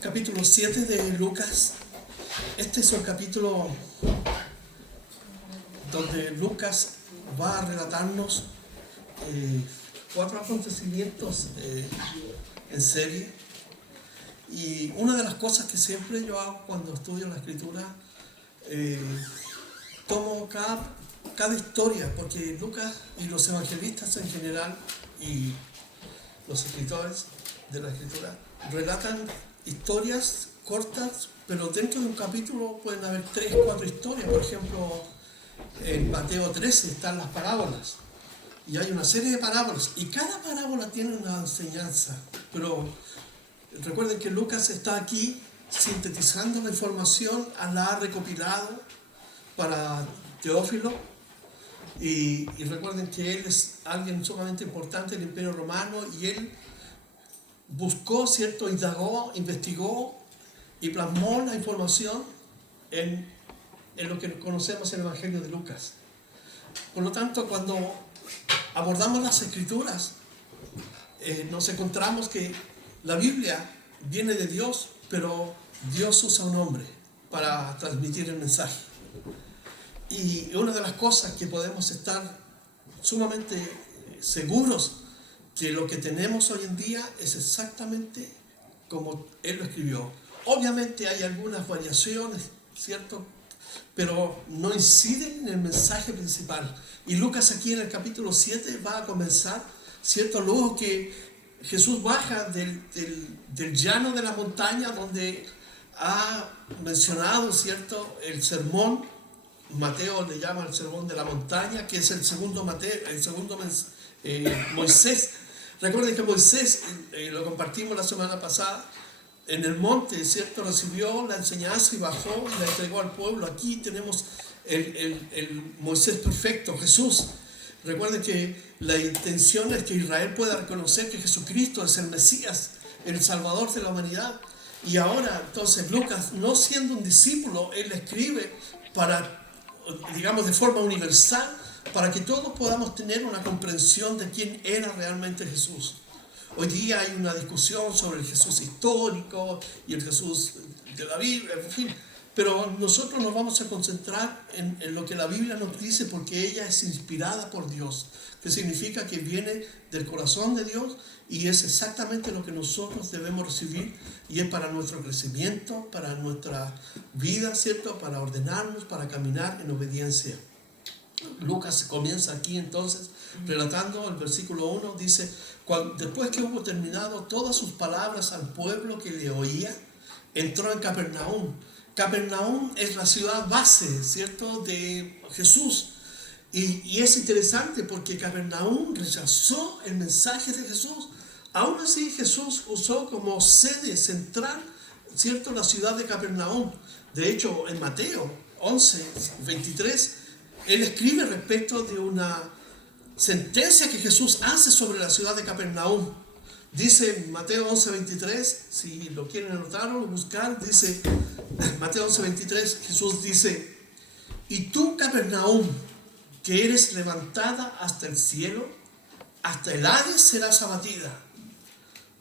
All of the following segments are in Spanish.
Capítulo 7 de Lucas. Este es el capítulo donde Lucas va a relatarnos 4 acontecimientos en serie. Y una de las cosas que siempre yo hago cuando estudio la escritura, tomo cada historia, porque Lucas y los evangelistas en general y los escritores de la escritura relatan historias cortas, pero dentro de un capítulo pueden haber 3 o 4 historias. Por ejemplo, en Mateo 13 están las parábolas, y hay una serie de parábolas, y cada parábola tiene una enseñanza. Pero recuerden que Lucas está aquí sintetizando la información, la ha recopilado para Teófilo, y recuerden que él es alguien sumamente importante en el Imperio Romano, y él buscó, ¿cierto?, indagó, investigó y plasmó la información en lo que conocemos en el Evangelio de Lucas. Por lo tanto, cuando abordamos las Escrituras, nos encontramos que la Biblia viene de Dios, pero Dios usa un hombre para transmitir el mensaje. Y una de las cosas que podemos estar sumamente seguros que lo que tenemos hoy en día es exactamente como Él lo escribió. Obviamente hay algunas variaciones, ¿cierto?, pero no inciden en el mensaje principal. Y Lucas aquí en el capítulo 7 va a comenzar, ¿cierto?, luego que Jesús baja del llano de la montaña, donde ha mencionado, ¿cierto?, el sermón. Mateo le llama el sermón de la montaña, que es el segundo Moisés. Recuerden que Moisés, lo compartimos la semana pasada, en el monte, ¿cierto?, recibió la enseñanza y bajó y la entregó al pueblo. Aquí tenemos el Moisés perfecto, Jesús. Recuerden que la intención es que Israel pueda reconocer que Jesucristo es el Mesías, el Salvador de la humanidad. Y ahora, entonces, Lucas, no siendo un discípulo, él escribe para, digamos, de forma universal, para que todos podamos tener una comprensión de quién era realmente Jesús. Hoy día hay una discusión sobre el Jesús histórico y el Jesús de la Biblia, en fin. Pero nosotros nos vamos a concentrar en lo que la Biblia nos dice, porque ella es inspirada por Dios, que significa que viene del corazón de Dios, y es exactamente lo que nosotros debemos recibir, y es para nuestro crecimiento, para nuestra vida, ¿cierto?, para ordenarnos, para caminar en obediencia. Lucas comienza aquí entonces relatando el versículo 1, dice: después que hubo terminado todas sus palabras al pueblo que le oía, entró en Capernaum. Capernaum es la ciudad base, ¿cierto?, de Jesús. Y es interesante porque Capernaum rechazó el mensaje de Jesús. Aún así, Jesús usó como sede central, ¿cierto?, la ciudad de Capernaum. De hecho, en Mateo 11, 23, él escribe respecto de una sentencia que Jesús hace sobre la ciudad de Capernaum. Dice Mateo 11, 23, si lo quieren anotar o buscar, dice Mateo 11, 23, Jesús dice: y tú, Capernaum, que eres levantada hasta el cielo, hasta el Hades serás abatida.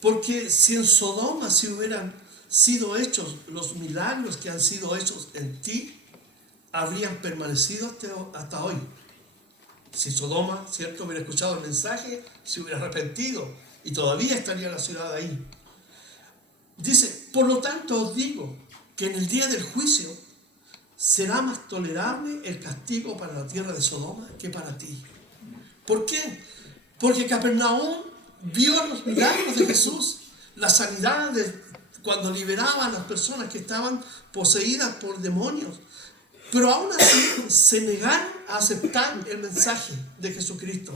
Porque si en Sodoma se hubieran sido hechos los milagros que han sido hechos en ti, habrían permanecido hasta hoy. Si Sodoma, ¿cierto?, hubiera escuchado el mensaje, se hubiera arrepentido, y todavía estaría la ciudad ahí. Dice: por lo tanto os digo que en el día del juicio será más tolerable el castigo para la tierra de Sodoma que para ti. ¿Por qué? Porque Capernaum vio los milagros de Jesús, la sanidad cuando liberaba a las personas que estaban poseídas por demonios. Pero aún así se negaron a aceptar el mensaje de Jesucristo.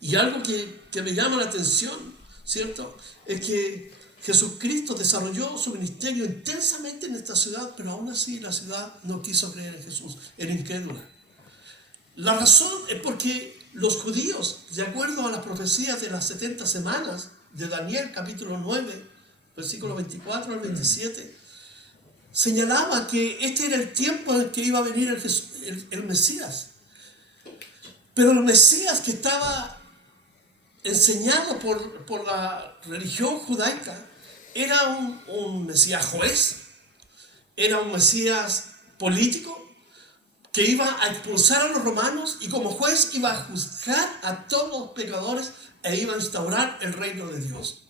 Y algo que me llama la atención, ¿cierto?, es que Jesucristo desarrolló su ministerio intensamente en esta ciudad, pero aún así la ciudad no quiso creer en Jesús, era incrédula. La razón es porque los judíos, de acuerdo a las profecías de las 70 semanas de Daniel, capítulo 9, versículo 24 al 27, señalaba que este era el tiempo en el que iba a venir el Mesías. Pero el Mesías que estaba enseñado por la religión judaica era un Mesías juez, era un Mesías político que iba a expulsar a los romanos y como juez iba a juzgar a todos los pecadores e iba a instaurar el reino de Dios.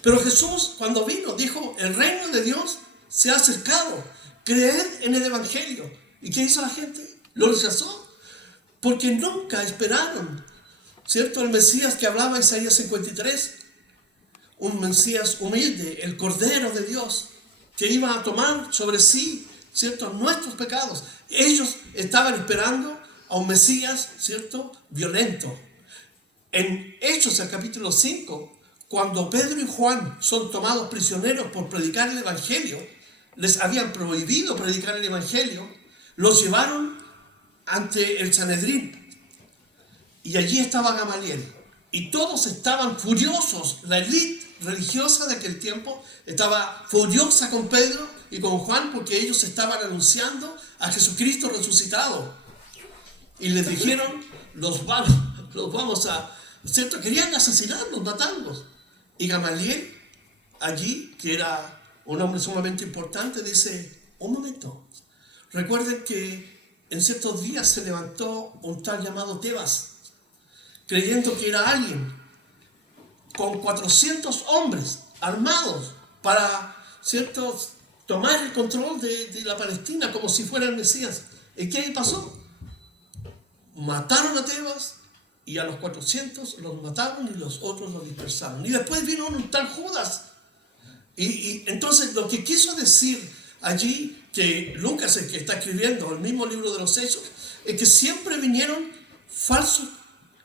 Pero Jesús, cuando vino, dijo: el reino de Dios se ha acercado, creed en el Evangelio. ¿Y qué hizo la gente? Lo rechazó, porque nunca esperaron, ¿cierto?, el Mesías que hablaba Isaías 53, un Mesías humilde, el Cordero de Dios, que iba a tomar sobre sí, ¿cierto?, nuestros pecados. Ellos estaban esperando a un Mesías, ¿cierto?, violento. En Hechos, el capítulo 5, cuando Pedro y Juan son tomados prisioneros por predicar el Evangelio, les habían prohibido predicar el Evangelio, los llevaron ante el Sanedrín. Y allí estaba Gamaliel. Y todos estaban furiosos. La élite religiosa de aquel tiempo estaba furiosa con Pedro y con Juan porque ellos estaban anunciando a Jesucristo resucitado. Y les dijeron: los vamos a... ¿cierto? Querían asesinarlos, matarlos. Y Gamaliel, allí, que era un hombre sumamente importante, dice: un momento, recuerden que en ciertos días se levantó un tal llamado Tebas, creyendo que era alguien con 400 hombres armados para, ¿cierto?, tomar el control de la Palestina como si fuera el Mesías. ¿Y qué pasó? Mataron a Tebas y a los 400 los mataron y los otros los dispersaron. Y después vino un tal Judas. Y entonces lo que quiso decir allí, que Lucas, el que está escribiendo el mismo libro de los Hechos, es que siempre vinieron falsos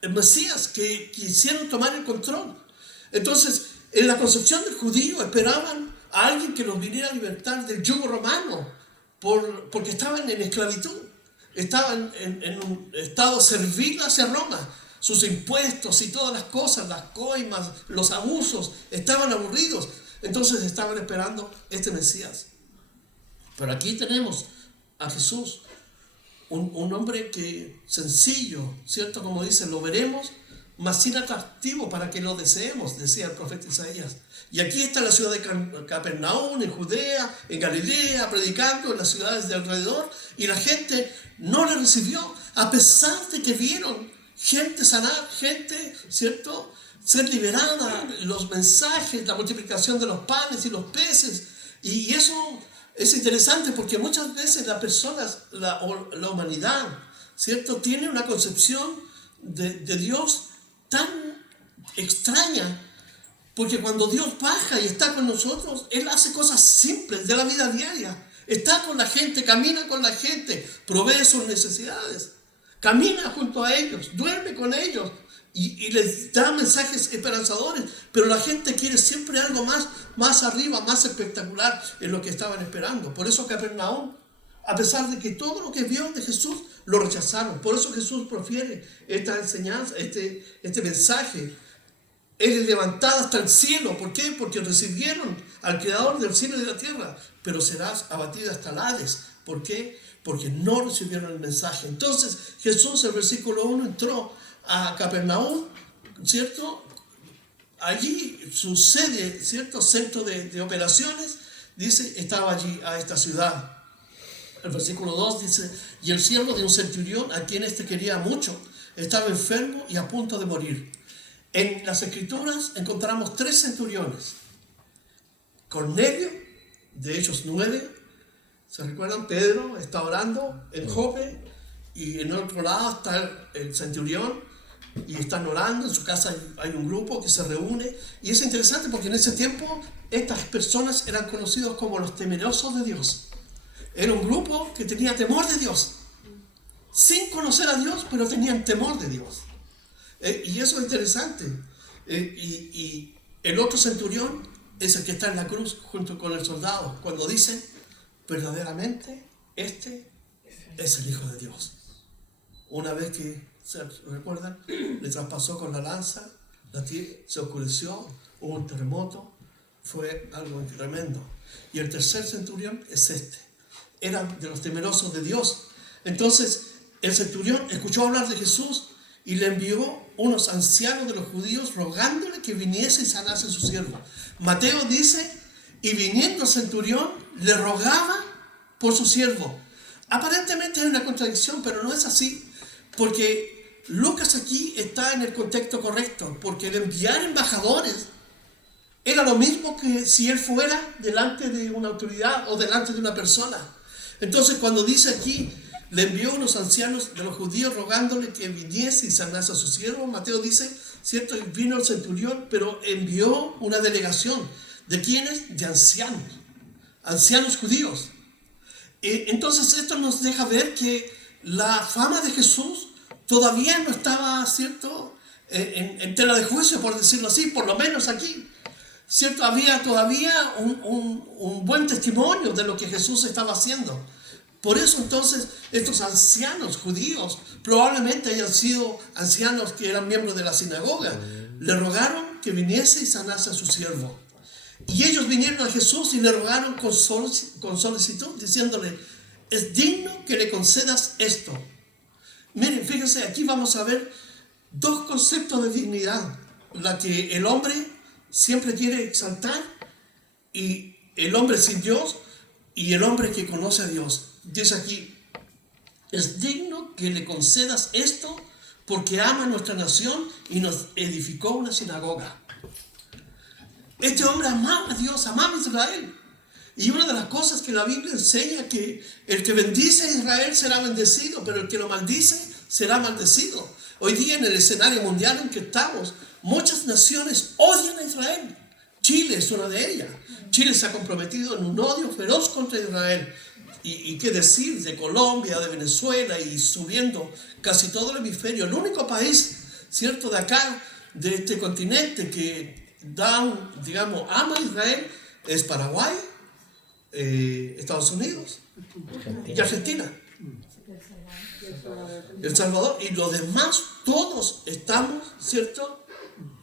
Mesías que quisieron tomar el control. Entonces, en la concepción del judío esperaban a alguien que los viniera a libertar del yugo romano, porque estaban en esclavitud, estaban en un estado servil hacia Roma. Sus impuestos y todas las cosas, las coimas, los abusos, estaban aburridos. Entonces estaban esperando este Mesías. Pero aquí tenemos a Jesús, un hombre que sencillo, ¿cierto? Como dice, lo veremos, mas sin atractivo para que lo deseemos, decía el profeta Isaías. Y aquí está la ciudad de Capernaum, en Judea, en Galilea, predicando en las ciudades de alrededor, y la gente no le recibió, a pesar de que vieron gente sanar, gente, ¿cierto?, ser liberada, los mensajes, la multiplicación de los panes y los peces. Y eso es interesante porque muchas veces las personas, la humanidad, ¿cierto?, tiene una concepción de Dios tan extraña, porque cuando Dios baja y está con nosotros, Él hace cosas simples de la vida diaria. Está con la gente, camina con la gente, provee sus necesidades, camina junto a ellos, duerme con ellos y les da mensajes esperanzadores, pero la gente quiere siempre algo más arriba, más espectacular en lo que estaban esperando. Por eso Capernaum, a pesar de que todo lo que vio de Jesús, lo rechazaron. Por eso Jesús profiere esta enseñanza, este mensaje. Él es levantado hasta el cielo. ¿Por qué? Porque recibieron al Creador del cielo y de la tierra, pero serás abatida hasta el Hades. ¿Por qué? Porque no recibieron el mensaje. Entonces Jesús, el versículo 1, entró a Capernaum, ¿cierto? Allí su sede, ¿cierto?, centro de operaciones, dice, estaba allí, a esta ciudad. El versículo 2 dice: y el siervo de un centurión, a quien éste quería mucho, estaba enfermo y a punto de morir. En las Escrituras encontramos 3 centuriones. Cornelio, de Hechos 9, ¿se recuerdan? Pedro está orando en Jope y en otro lado está el centurión y están orando. En su casa hay un grupo que se reúne, y es interesante porque en ese tiempo estas personas eran conocidos como los temerosos de Dios. Era un grupo que tenía temor de Dios, sin conocer a Dios, pero tenían temor de Dios. Y eso es interesante. Y el otro centurión es el que está en la cruz junto con el soldado, cuando dicen: verdaderamente este es el Hijo de Dios. Una vez que, ¿se recuerdan?, le traspasó con la lanza, la tierra se oscureció, hubo un terremoto, fue algo tremendo. Y el tercer centurión es este, era de los temerosos de Dios. Entonces el centurión escuchó hablar de Jesús y le envió unos ancianos de los judíos rogándole que viniese y sanase a su siervo. Mateo dice Y viniendo el centurión, le rogaba por su siervo. Aparentemente hay una contradicción, pero no es así, porque Lucas aquí está en el contexto correcto, porque el enviar embajadores era lo mismo que si él fuera delante de una autoridad o delante de una persona. Entonces, cuando dice aquí, le envió unos ancianos de los judíos rogándole que viniese y sanase a su siervo, Mateo dice, cierto, vino el centurión, pero envió una delegación. ¿De quiénes? De ancianos judíos. Entonces, esto nos deja ver que la fama de Jesús todavía no estaba, cierto, en tela de juicio, por decirlo así, por lo menos aquí. ¿Cierto? Había todavía un buen testimonio de lo que Jesús estaba haciendo. Por eso entonces estos ancianos judíos probablemente hayan sido ancianos que eran miembros de la sinagoga. Le rogaron que viniese y sanase a su siervo. Y ellos vinieron a Jesús y le rogaron con solicitud, diciéndole, es digno que le concedas esto. Miren, fíjense, aquí vamos a ver dos conceptos de dignidad. La que el hombre siempre quiere exaltar, y el hombre sin Dios y el hombre que conoce a Dios. Dice aquí, es digno que le concedas esto porque ama nuestra nación y nos edificó una sinagoga. Este hombre amaba a Dios, amaba a Israel. Y una de las cosas que la Biblia enseña, que el que bendice a Israel será bendecido, pero el que lo maldice será maldecido. Hoy día en el escenario mundial en que estamos, muchas naciones odian a Israel. Chile es una de ellas. Chile se ha comprometido en un odio feroz contra Israel. Y qué decir de Colombia, de Venezuela y subiendo casi todo el hemisferio. El único país, cierto, de acá, de este continente que ama a Israel es Paraguay, Estados Unidos y Argentina. El Salvador, y los demás, todos estamos, ¿cierto?,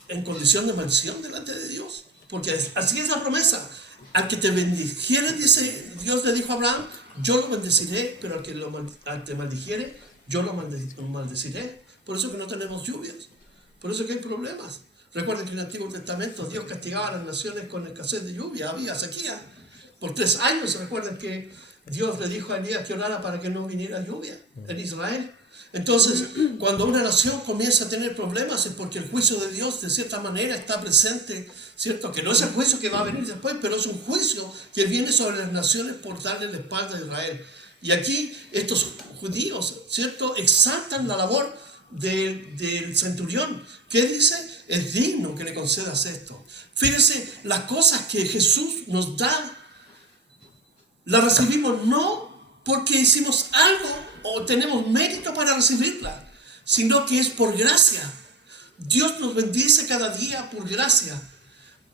en condición de maldición delante de Dios, porque así es la promesa. Al que te bendijere, dice Dios, le dijo a Abraham, yo lo bendeciré, pero al que te maldijere, yo lo maldeciré. Por eso que no tenemos lluvias, por eso que hay problemas. Recuerden que en el Antiguo Testamento Dios castigaba a las naciones con escasez de lluvia, había sequía. Por 3 años, recuerden que Dios le dijo a Elías que orara para que no viniera lluvia en Israel. Entonces, cuando una nación comienza a tener problemas es porque el juicio de Dios de cierta manera está presente, ¿cierto? Que no es el juicio que va a venir después, pero es un juicio que viene sobre las naciones por darle la espalda a Israel. Y aquí estos judíos, ¿cierto?, exaltan la labor del centurión. ¿Qué dice? Es digno que le concedas esto. Fíjense, las cosas que Jesús nos da, las recibimos no porque hicimos algo o tenemos mérito para recibirla, sino que es por gracia. Dios nos bendice cada día por gracia,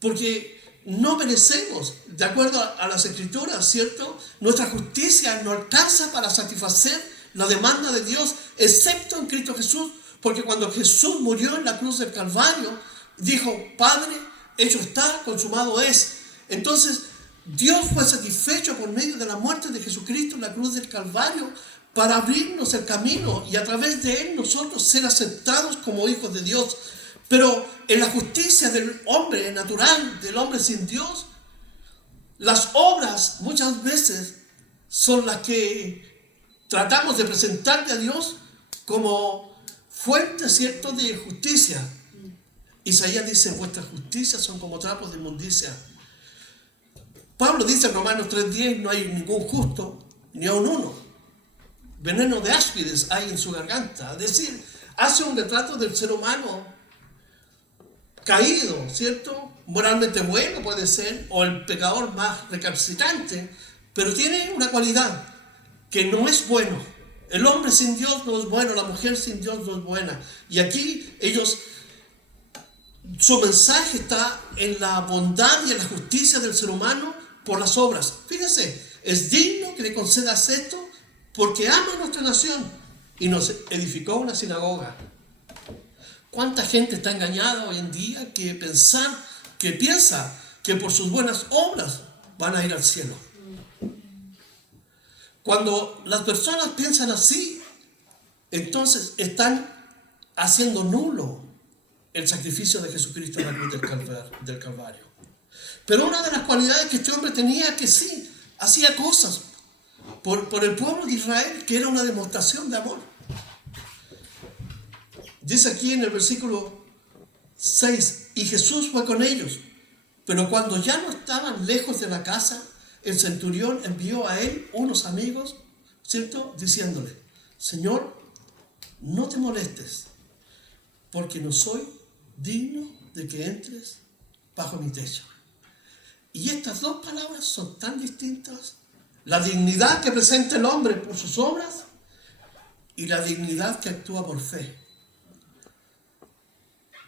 porque no merecemos, de acuerdo a las Escrituras, ¿cierto? Nuestra justicia no alcanza para satisfacer la demanda de Dios, excepto en Cristo Jesús, porque cuando Jesús murió en la cruz del Calvario, dijo, Padre, hecho está, consumado es. Entonces, Dios fue satisfecho por medio de la muerte de Jesucristo en la cruz del Calvario para abrirnos el camino y a través de él nosotros ser aceptados como hijos de Dios. Pero en la justicia del hombre natural, del hombre sin Dios, las obras muchas veces son las que tratamos de presentarle a Dios como fuente, ¿cierto?, de justicia. Isaías dice, vuestras justicias son como trapos de inmundicia. Pablo dice en Romanos 3:10, no hay ningún justo, ni aun uno. Veneno de áspides hay en su garganta. Es decir, hace un retrato del ser humano caído, ¿cierto? Moralmente bueno puede ser, o el pecador más recalcitrante, pero tiene una cualidad, que no es bueno. El hombre sin Dios no es bueno, la mujer sin Dios no es buena. Y aquí su mensaje está en la bondad y en la justicia del ser humano por las obras. Fíjense, es digno que le concedas esto porque ama a nuestra nación y nos edificó una sinagoga. ¿Cuánta gente está engañada hoy en día que piensa que por sus buenas obras van a ir al cielo? Cuando las personas piensan así, entonces están haciendo nulo el sacrificio de Jesucristo en la cruz del Calvario. Pero una de las cualidades que este hombre tenía, que sí, hacía cosas por el pueblo de Israel, que era una demostración de amor. Dice aquí en el versículo 6, y Jesús fue con ellos, pero cuando ya no estaban lejos de la casa, el centurión envió a él unos amigos, ¿cierto? Diciéndole, Señor, no te molestes, porque no soy digno de que entres bajo mi techo. Y estas dos palabras son tan distintas. La dignidad que presenta el hombre por sus obras y la dignidad que actúa por fe.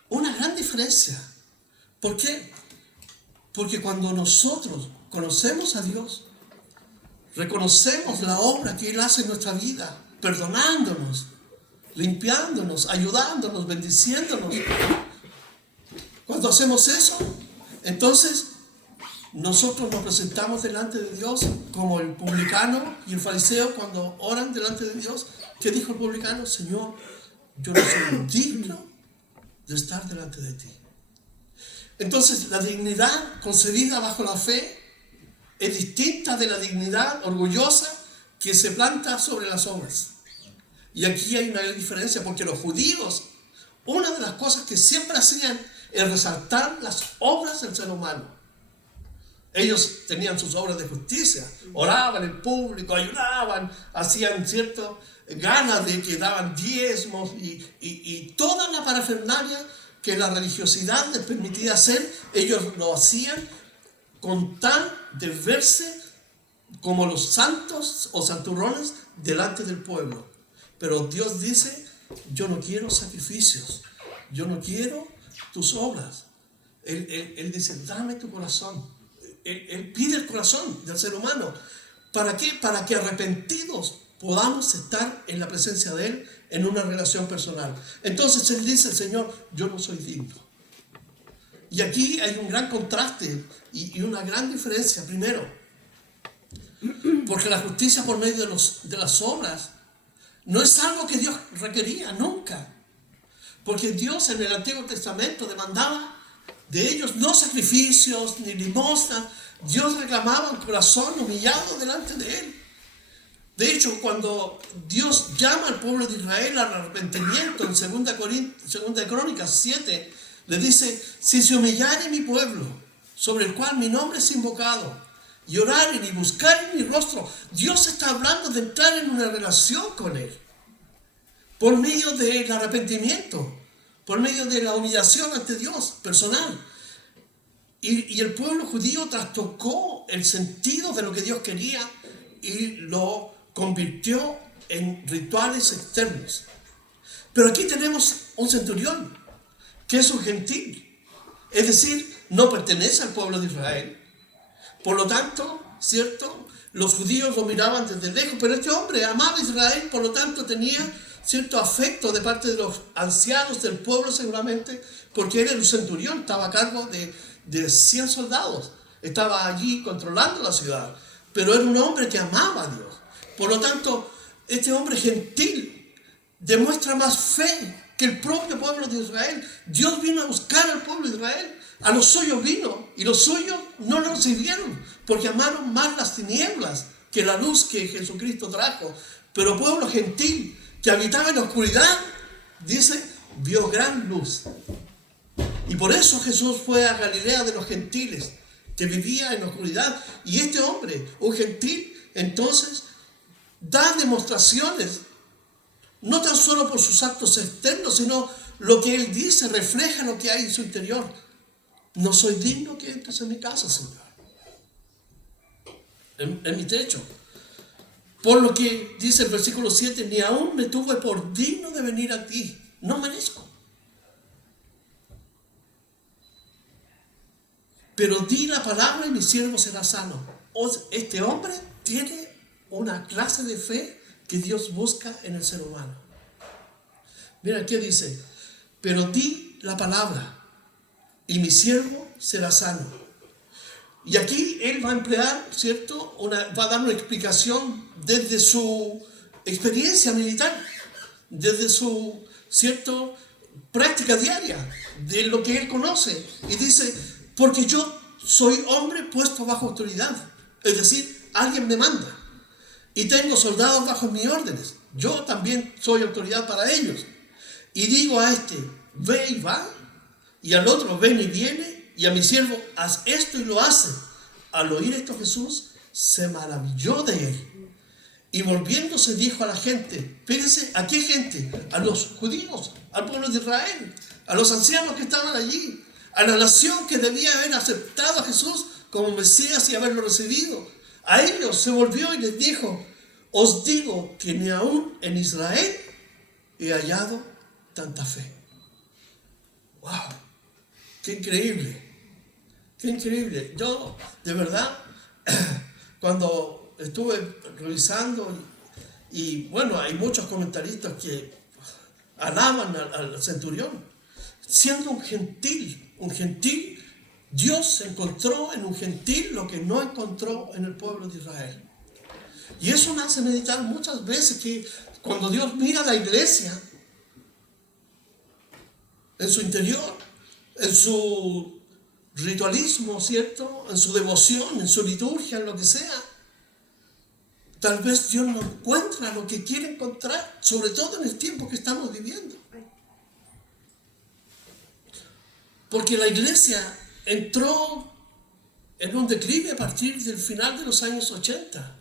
Una gran diferencia. ¿Por qué? Porque cuando nosotros conocemos a Dios, reconocemos la obra que Él hace en nuestra vida, perdonándonos, limpiándonos, ayudándonos, bendiciéndonos. Cuando hacemos eso, entonces nosotros nos presentamos delante de Dios como el publicano y el fariseo cuando oran delante de Dios. ¿Qué dijo el publicano? Señor, yo no soy digno de estar delante de ti. Entonces la dignidad concebida bajo la fe es distinta de la dignidad orgullosa que se planta sobre las obras. Y aquí hay una gran diferencia, porque los judíos, una de las cosas que siempre hacían es resaltar las obras del ser humano. Ellos tenían sus obras de justicia, oraban en público, ayudaban, hacían cierto ganas de que daban diezmos y toda la parafernalia que la religiosidad les permitía hacer, ellos lo hacían con tal de verse como los santos o santurrones delante del pueblo. Pero Dios dice, yo no quiero sacrificios, yo no quiero tus obras. Él dice, dame tu corazón. Él pide el corazón del ser humano. ¿Para qué? Para que arrepentidos podamos estar en la presencia de Él en una relación personal. Entonces Él dice, Señor, yo no soy digno. Y aquí hay un gran contraste y una gran diferencia. Primero, porque la justicia por medio de las obras no es algo que Dios requería nunca. Porque Dios en el Antiguo Testamento demandaba de ellos no sacrificios ni limosnas. Dios reclamaba un corazón humillado delante de Él. De hecho, cuando Dios llama al pueblo de Israel al arrepentimiento en 2 Crónicas 7, le dice, si se humillare mi pueblo, sobre el cual mi nombre es invocado, y oraren y buscaren mi rostro, Dios está hablando de entrar en una relación con Él, por medio del arrepentimiento, por medio de la humillación ante Dios personal. Y el pueblo judío trastocó el sentido de lo que Dios quería y lo convirtió en rituales externos. Pero aquí tenemos un centurión, que es un gentil, es decir, no pertenece al pueblo de Israel. Por lo tanto, ¿cierto? Los judíos lo miraban desde lejos, pero este hombre amaba a Israel, por lo tanto tenía cierto afecto de parte de los ancianos del pueblo seguramente, porque él era un centurión, estaba a cargo de 100 soldados, estaba allí controlando la ciudad, pero era un hombre que amaba a Dios. Por lo tanto, este hombre gentil demuestra más fe que el propio pueblo de Israel. Dios vino a buscar al pueblo de Israel, a los suyos vino, y los suyos no lo recibieron, porque amaron más las tinieblas que la luz que Jesucristo trajo. Pero pueblo gentil, que habitaba en la oscuridad, dice, vio gran luz. Y por eso Jesús fue a Galilea de los gentiles, que vivía en la oscuridad. Y este hombre, un gentil, entonces, da demostraciones, no tan solo por sus actos externos, sino lo que él dice refleja lo que hay en su interior. No soy digno que entres en mi casa, Señor, en mi techo. Por lo que dice el versículo 7, ni aún me tuve por digno de venir a ti. No merezco. Pero di la palabra y mi siervo será sano. Este hombre tiene una clase de fe que Dios busca en el ser humano. Mira, ¿qué dice? Pero di la palabra y mi siervo será sano. Y aquí él va a emplear, ¿cierto? Va a dar una explicación desde su experiencia militar, desde su, ¿cierto?, práctica diaria, de lo que él conoce. Y dice, porque yo soy hombre puesto bajo autoridad. Es decir, alguien me manda. Y tengo soldados bajo mis órdenes. Yo también soy autoridad para ellos. Y digo a este, ve y va. Y al otro, ven y viene. Y a mi siervo, haz esto y lo hace. Al oír esto Jesús se maravilló de él. Y volviéndose dijo a la gente, fíjense, ¿a qué gente? A los judíos, al pueblo de Israel, a los ancianos que estaban allí, a la nación que debía haber aceptado a Jesús como Mesías y haberlo recibido. A ellos se volvió y les dijo, os digo que ni aún en Israel he hallado tanta fe. ¡Wow! ¡Qué increíble! ¡Qué increíble! Yo, de verdad, cuando estuve revisando, y bueno, hay muchos comentaristas que alaban al centurión, siendo un gentil, Dios encontró en un gentil lo que no encontró en el pueblo de Israel. Y eso me hace meditar muchas veces que cuando Dios mira a la iglesia, en su interior, en su ritualismo, ¿cierto? En su devoción, en su liturgia, en lo que sea, tal vez Dios no encuentra lo que quiere encontrar, sobre todo en el tiempo que estamos viviendo. Porque la iglesia entró en un declive a partir del final de los años 80.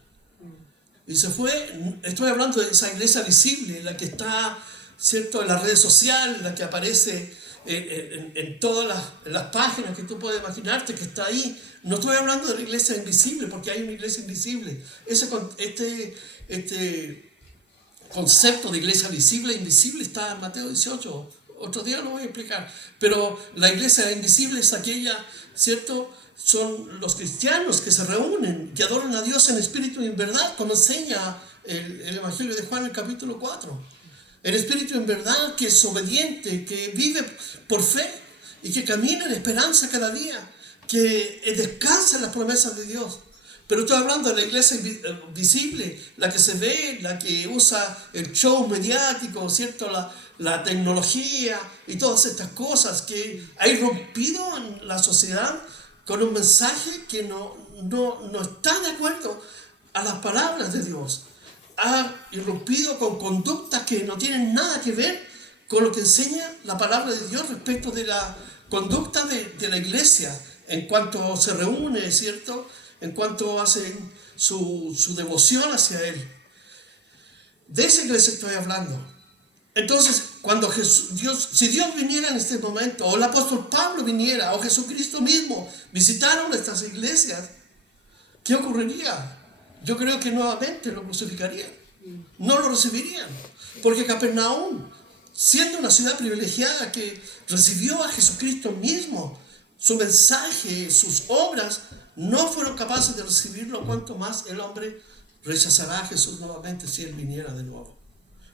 Y se fue, estoy hablando de esa iglesia visible, la que está, ¿cierto?, en las redes sociales, la que aparece en todas las páginas que tú puedes imaginarte, que está ahí. No estoy hablando de la iglesia invisible, porque hay una iglesia invisible. Este concepto de iglesia visible e invisible está en Mateo 18. Otro día lo voy a explicar. Pero la iglesia invisible es aquella, ¿cierto? Son los cristianos que se reúnen, que adoran a Dios en espíritu y en verdad, como enseña el Evangelio de Juan en el capítulo 4. El espíritu en verdad, que es obediente, que vive por fe y que camina en esperanza cada día, que descansa en las promesas de Dios. Pero estoy hablando de la iglesia visible, la que se ve, la que usa el show mediático, ¿cierto? La tecnología y todas estas cosas que ha irrumpido en la sociedad con un mensaje que no está de acuerdo a las palabras de Dios. Ha irrumpido con conductas que no tienen nada que ver con lo que enseña la palabra de Dios respecto de la conducta de la iglesia, en cuanto se reúne, ¿cierto? En cuanto hacen su devoción hacia Él. De esa iglesia estoy hablando. Entonces, cuando si Dios viniera en este momento, o el apóstol Pablo viniera, o Jesucristo mismo visitaron estas iglesias, ¿qué ocurriría? Yo creo que nuevamente lo crucificarían. No lo recibirían. Porque Capernaum, siendo una ciudad privilegiada que recibió a Jesucristo mismo, su mensaje, sus obras, no fueron capaces de recibirlo, cuanto más el hombre rechazará a Jesús nuevamente si Él viniera de nuevo.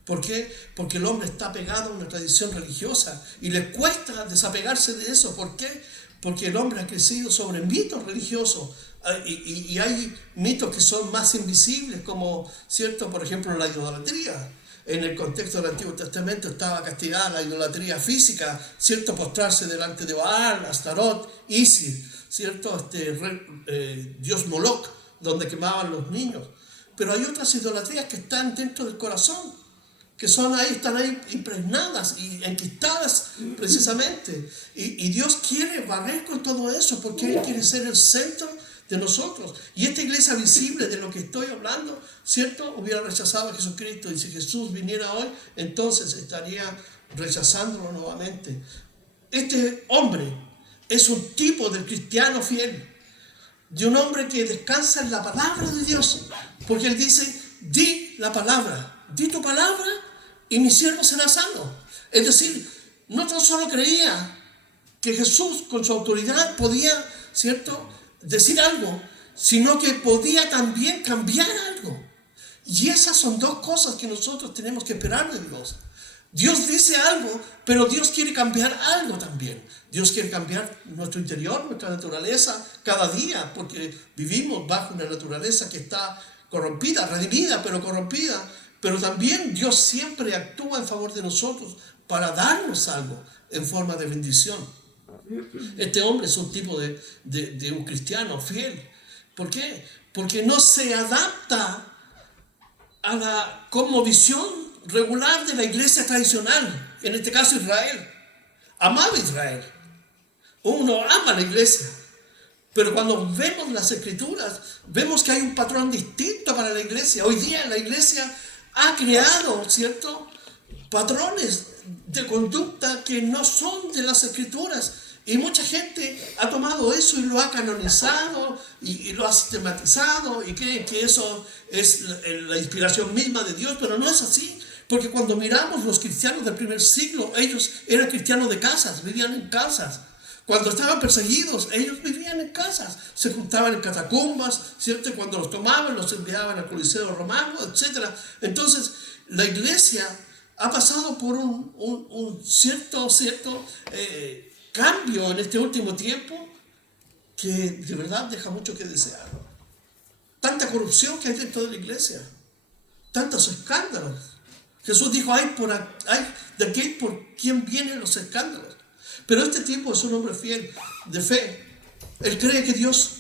¿Por qué? Porque el hombre está pegado a una tradición religiosa y le cuesta desapegarse de eso. ¿Por qué? Porque el hombre ha crecido sobre mitos religiosos y hay mitos que son más invisibles, como, ¿cierto?, por ejemplo, la idolatría. En el contexto del Antiguo Testamento estaba castigada la idolatría física, ¿cierto?, postrarse delante de Baal, Astarot, Isis, ¿cierto?, Dios Moloch, donde quemaban los niños. Pero hay otras idolatrías que están dentro del corazón, que están ahí impregnadas y enquistadas precisamente. Y Dios quiere barrer con todo eso, porque Él quiere ser el centro de nosotros. Y esta iglesia visible de lo que estoy hablando, ¿cierto?, hubiera rechazado a Jesucristo. Y si Jesús viniera hoy, entonces estaría rechazándolo nuevamente. Este hombre es un tipo del cristiano fiel, de un hombre que descansa en la palabra de Dios, porque Él dice, di la palabra, di tu palabra y mi siervo será sano. Es decir, no tan solo creía que Jesús con su autoridad podía, ¿cierto?, decir algo, sino que podía también cambiar algo. Y esas son dos cosas que nosotros tenemos que esperar de Dios. Dios dice algo, pero Dios quiere cambiar algo también. Dios quiere cambiar nuestro interior, nuestra naturaleza, cada día, porque vivimos bajo una naturaleza que está corrompida, redimida, pero corrompida. Pero también Dios siempre actúa en favor de nosotros para darnos algo en forma de bendición. Este hombre es un tipo de un cristiano fiel. ¿Por qué? Porque no se adapta a la cosmovisión regular de la iglesia tradicional, en este caso Israel. Amaba a Israel. Uno ama a la iglesia. Pero cuando vemos las escrituras, vemos que hay un patrón distinto para la iglesia. Hoy día la iglesia ha creado, ¿cierto?, patrones de conducta que no son de las escrituras. Y mucha gente ha tomado eso y lo ha canonizado y lo ha sistematizado y creen que eso es la inspiración misma de Dios, pero no es así. Porque cuando miramos los cristianos del primer siglo, ellos eran cristianos de casas, vivían en casas. Cuando estaban perseguidos, ellos vivían en casas, se juntaban en catacumbas, ¿cierto? Y cuando los tomaban, los enviaban al Coliseo Romano, etc. Entonces, la iglesia ha pasado por un cierto cambio en este último tiempo que de verdad deja mucho que desear. Tanta corrupción que hay dentro de la iglesia, tantos escándalos. Jesús dijo, hay de aquel por quien vienen los escándalos. Pero este tipo es un hombre fiel, de fe. Él cree que Dios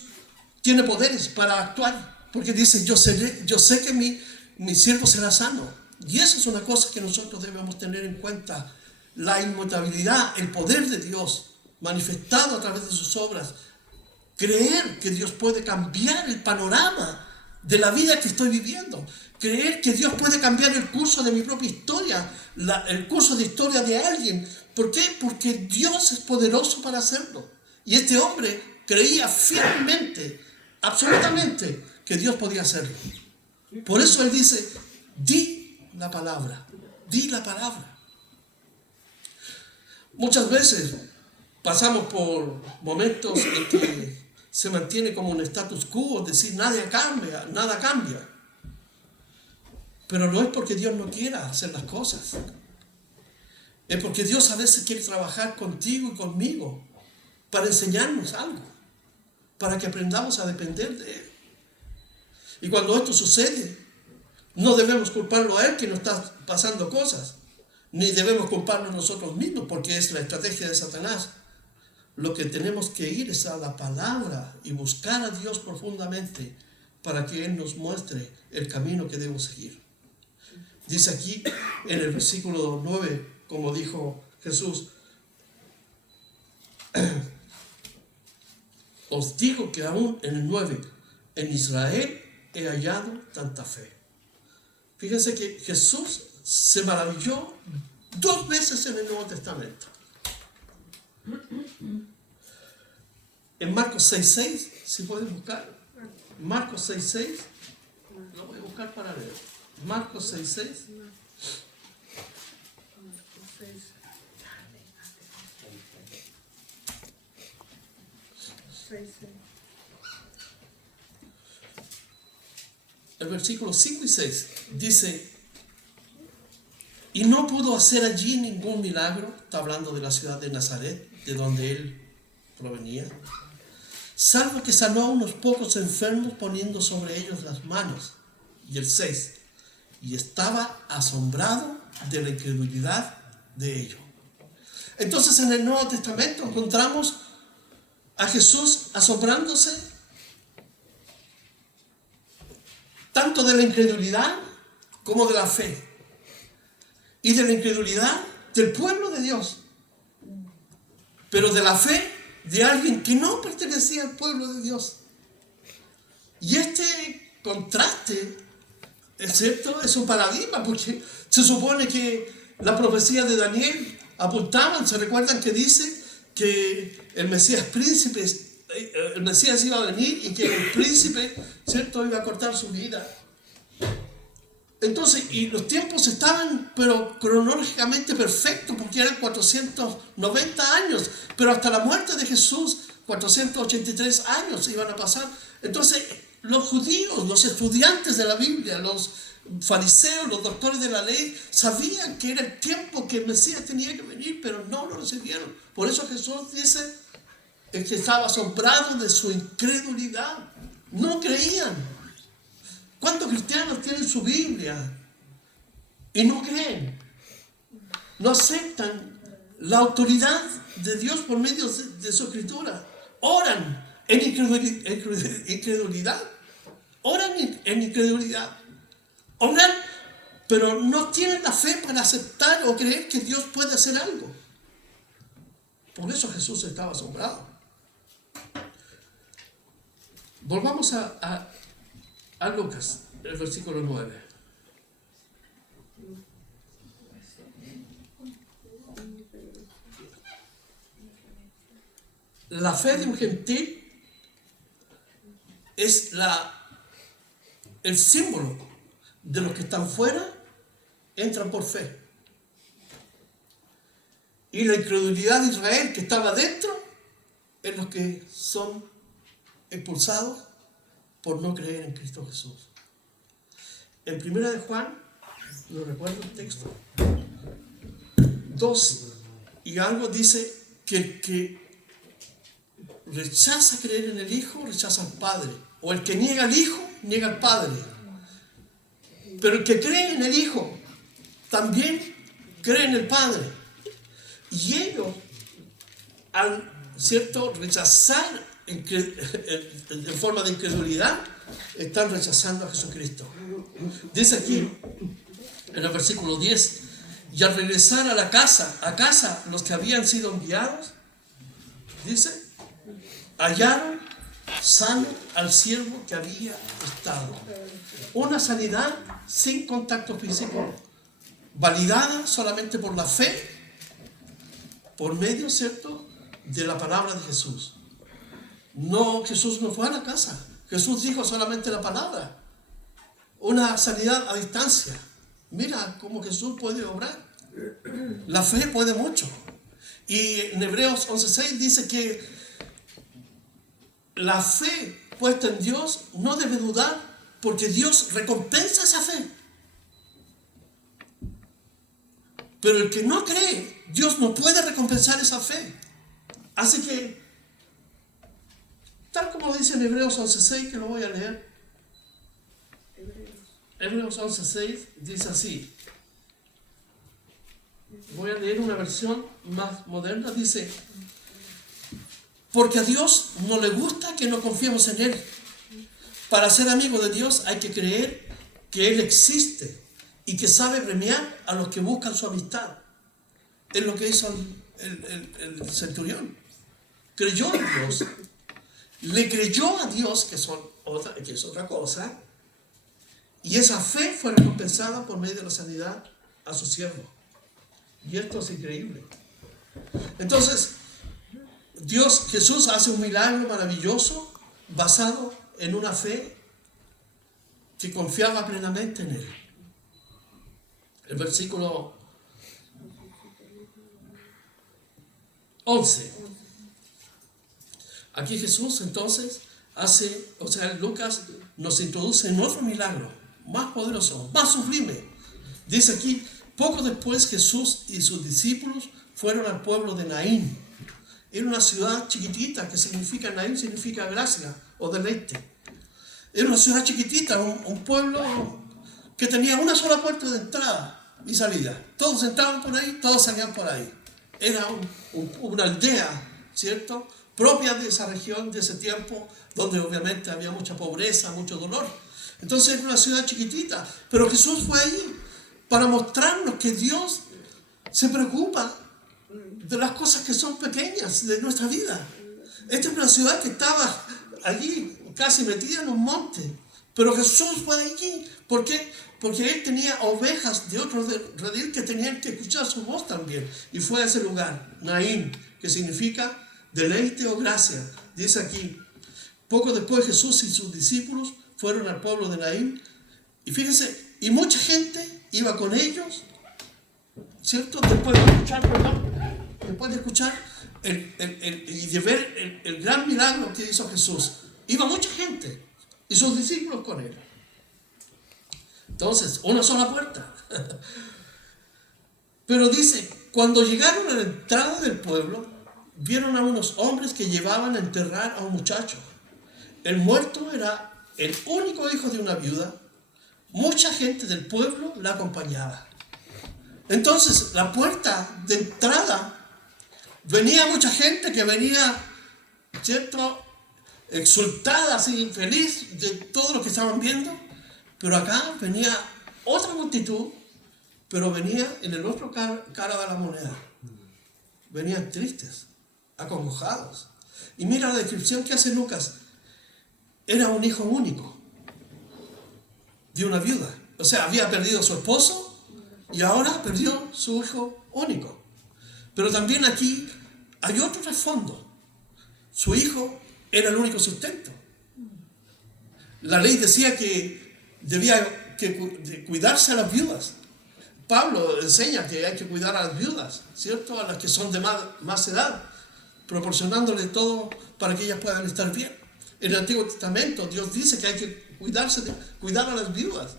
tiene poderes para actuar, porque dice, yo sé que mi siervo será sano. Y eso es una cosa que nosotros debemos tener en cuenta. La inmutabilidad, el poder de Dios manifestado a través de sus obras. Creer que Dios puede cambiar el panorama de la vida que estoy viviendo. Creer que Dios puede cambiar el curso de mi propia historia, el curso de historia de alguien. ¿Por qué? Porque Dios es poderoso para hacerlo. Y este hombre creía fielmente, absolutamente, que Dios podía hacerlo. Por eso él dice, di la palabra, di la palabra. Muchas veces pasamos por momentos en que se mantiene como un status quo, es decir, nada cambia. Pero no es porque Dios no quiera hacer las cosas. Es porque Dios a veces quiere trabajar contigo y conmigo para enseñarnos algo, para que aprendamos a depender de Él. Y cuando esto sucede, no debemos culparlo a Él que nos está pasando cosas, ni debemos culparlo nosotros mismos porque es la estrategia de Satanás. Lo que tenemos que ir es a la palabra y buscar a Dios profundamente para que Él nos muestre el camino que debemos seguir. Dice aquí en el versículo 9, como dijo Jesús, os digo que aún en el 9, en Israel he hallado tanta fe. Fíjense que Jesús se maravilló 2 veces en el Nuevo Testamento. En Marcos 6:6, si pueden buscar, Marcos 6:6, lo voy a buscar para leer. Marcos 6:6. El versículo 5 y 6 dice, y no pudo hacer allí ningún milagro, está hablando de la ciudad de Nazaret, de donde él provenía, salvo que sanó a unos pocos enfermos poniendo sobre ellos las manos. Y el 6, y estaba asombrado de la incredulidad de ellos. Entonces en el Nuevo Testamento encontramos a Jesús asombrándose tanto de la incredulidad como de la fe. Y de la incredulidad del pueblo de Dios. Pero de la fe de alguien que no pertenecía al pueblo de Dios. Y este contraste, es cierto, es un paradigma, porque se supone que la profecía de Daniel apuntaban, se recuerdan que dice que el Mesías iba a venir y que el príncipe, ¿cierto?, iba a cortar su vida. Entonces, y los tiempos estaban, pero cronológicamente perfectos, porque eran 490 años, pero hasta la muerte de Jesús, 483 años iban a pasar. Entonces, los judíos, los estudiantes de la Biblia, los fariseos, los doctores de la ley, sabían que era el tiempo que el Mesías tenía que venir, pero no lo recibieron. Por eso Jesús dice que estaba asombrado de su incredulidad. No creían. ¿Cuántos cristianos tienen su Biblia y no creen? No aceptan la autoridad de Dios por medio de su escritura. Oran en incredulidad. Oran en incredulidad. Oran, pero no tienen la fe para aceptar o creer que Dios puede hacer algo. Por eso Jesús estaba asombrado. Volvamos a Lucas, el versículo 9. La fe de un gentil es el símbolo de los que están fuera, entran por fe. Y la incredulidad de Israel que estaba dentro es los que son expulsados por no creer en Cristo Jesús. En 1 de Juan, no recuerdo el texto, 2 y algo dice que el que rechaza creer en el Hijo, rechaza al Padre. O el que niega al Hijo, niega al Padre. Pero el que cree en el Hijo, también cree en el Padre. Y ellos, al rechazar en forma de incredulidad, están rechazando a Jesucristo. Dice aquí, en el versículo 10, y al regresar a casa, los que habían sido enviados, dice, hallaron sano al siervo que había estado. Una sanidad sin contacto físico, validada solamente por la fe, por medio, ¿cierto?, de la palabra de Jesús. No, Jesús no fue a la casa. Jesús dijo solamente la palabra. Una sanidad a distancia. Mira cómo Jesús puede obrar. La fe puede mucho. Y en Hebreos 11:6 dice que la fe puesta en Dios no debe dudar, porque Dios recompensa esa fe. Pero el que no cree, Dios no puede recompensar esa fe. Así que, tal como dice en Hebreos 11:6, que lo voy a leer. Hebreos 11:6 dice así. Voy a leer una versión más moderna. Dice, porque a Dios no le gusta que no confiemos en Él. Para ser amigo de Dios hay que creer que Él existe y que sabe premiar a los que buscan su amistad. Es lo que hizo el centurión. Creyó en Dios. Le creyó a Dios, que es otra cosa. Y esa fe fue recompensada por medio de la sanidad a su siervo. Y esto es increíble. Entonces, Jesús hace un milagro maravilloso basado en una fe que confiaba plenamente en Él. El versículo 11. Aquí Jesús entonces Lucas nos introduce en otro milagro, más poderoso, más sublime. Dice aquí, poco después Jesús y sus discípulos fueron al pueblo de Naín. Era una ciudad chiquitita, que significa, Naín significa gracia o deleite. Era una ciudad chiquitita, un pueblo que tenía una sola puerta de entrada y salida. Todos entraban por ahí, todos salían por ahí. Era una aldea, ¿cierto?, propia de esa región, de ese tiempo, donde obviamente había mucha pobreza, mucho dolor. Entonces era una ciudad chiquitita, pero Jesús fue ahí para mostrarnos que Dios se preocupa de las cosas que son pequeñas de nuestra vida. Esta es una ciudad que estaba allí, casi metida en un monte, pero Jesús fue allí. ¿Por qué? Porque Él tenía ovejas de otro redil que tenían que escuchar su voz también. Y fue a ese lugar, Naín, que significa deleite o gracia. Dice aquí, poco después Jesús y sus discípulos fueron al pueblo de Naín. Y fíjense, y mucha gente iba con ellos, ¿cierto? Después de escuchar y de ver el gran milagro que hizo Jesús. Iba mucha gente y sus discípulos con Él. Entonces, una sola puerta. Pero dice, cuando llegaron a la entrada del pueblo, vieron a unos hombres que llevaban a enterrar a un muchacho. El muerto era el único hijo de una viuda. Mucha gente del pueblo la acompañaba. Entonces, la puerta de entrada Venía mucha gente que venía, ¿cierto?, exultada, así, feliz de todo lo que estaban viendo, pero acá venía otra multitud, pero venía en el otro cara de la moneda. Venían tristes, acongojados. Y mira la descripción que hace Lucas. Era un hijo único de una viuda. O sea, había perdido a su esposo y ahora perdió su hijo único. Pero también aquí hay otro trasfondo. Su hijo era el único sustento. La ley decía que debía cuidarse a las viudas. Pablo enseña que hay que cuidar a las viudas, ¿cierto? A las que son de más edad, proporcionándole todo para que ellas puedan estar bien. En el Antiguo Testamento Dios dice que hay que cuidar a las viudas.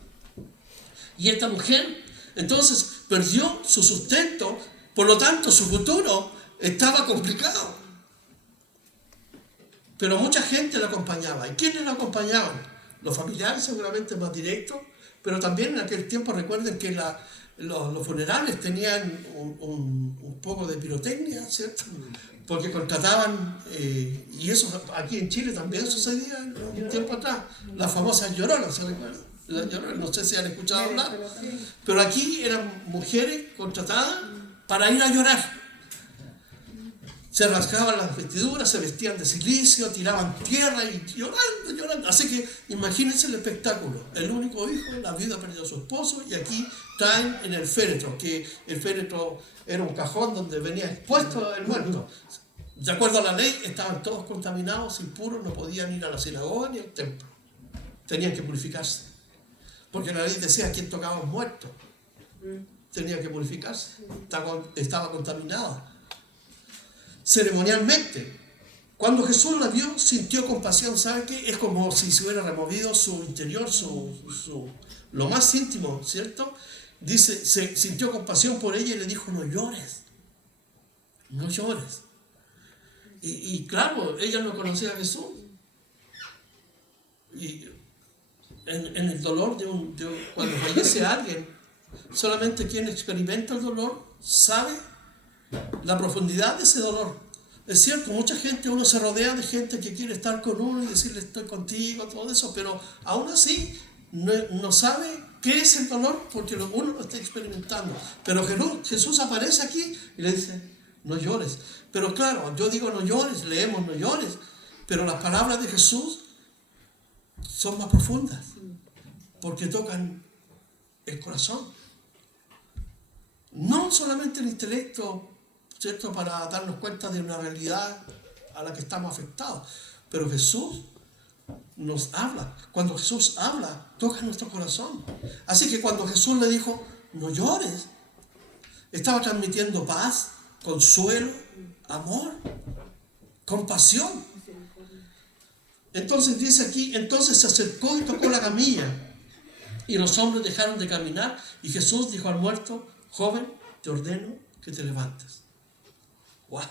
Y esta mujer entonces perdió su sustento, por lo tanto su futuro estaba complicado. Pero mucha gente la acompañaba. ¿Y quiénes la acompañaban? Los familiares, seguramente más directos, pero también en aquel tiempo recuerden que los funerales tenían un poco de pirotecnia, ¿cierto? Porque contrataban, y eso aquí en Chile también sucedía un tiempo atrás, las famosas lloronas, ¿se recuerdan? Las lloronas, no sé si han escuchado hablar, pero aquí eran mujeres contratadas para ir a llorar. Se rasgaban las vestiduras, se vestían de silicio, tiraban tierra y llorando. Así que imagínense el espectáculo. El único hijo, la viuda perdió a su esposo y aquí traen en el féretro, que el féretro era un cajón donde venía expuesto el muerto. De acuerdo a la ley, estaban todos contaminados, impuros, no podían ir a la sinagoga ni al templo. Tenían que purificarse. Porque la ley decía, quien tocaba a un muerto tenía que purificarse. Estaba contaminado. Ceremonialmente, cuando Jesús la vio, sintió compasión. ¿Sabe qué? Es como si se hubiera removido su interior, lo más íntimo, ¿cierto? Dice, se sintió compasión por ella y le dijo, no llores, no llores. Y claro, ella no conocía a Jesús. Y en el dolor cuando fallece alguien, solamente quien experimenta el dolor sabe la profundidad de ese dolor. Es cierto, mucha gente, uno se rodea de gente que quiere estar con uno y decirle estoy contigo, todo eso, pero aún así no sabe qué es el dolor porque uno lo está experimentando. Pero Jesús aparece aquí y le dice, no llores. Pero claro, yo digo no llores, leemos no llores, pero las palabras de Jesús son más profundas porque tocan el corazón. No solamente el intelecto, ¿cierto?, para darnos cuenta de una realidad a la que estamos afectados. Pero Jesús nos habla. Cuando Jesús habla, toca nuestro corazón. Así que cuando Jesús le dijo, no llores, estaba transmitiendo paz, consuelo, amor, compasión. Entonces dice aquí, entonces se acercó y tocó la camilla. Y los hombres dejaron de caminar y Jesús dijo al muerto, joven, te ordeno que te levantes. ¡Wow!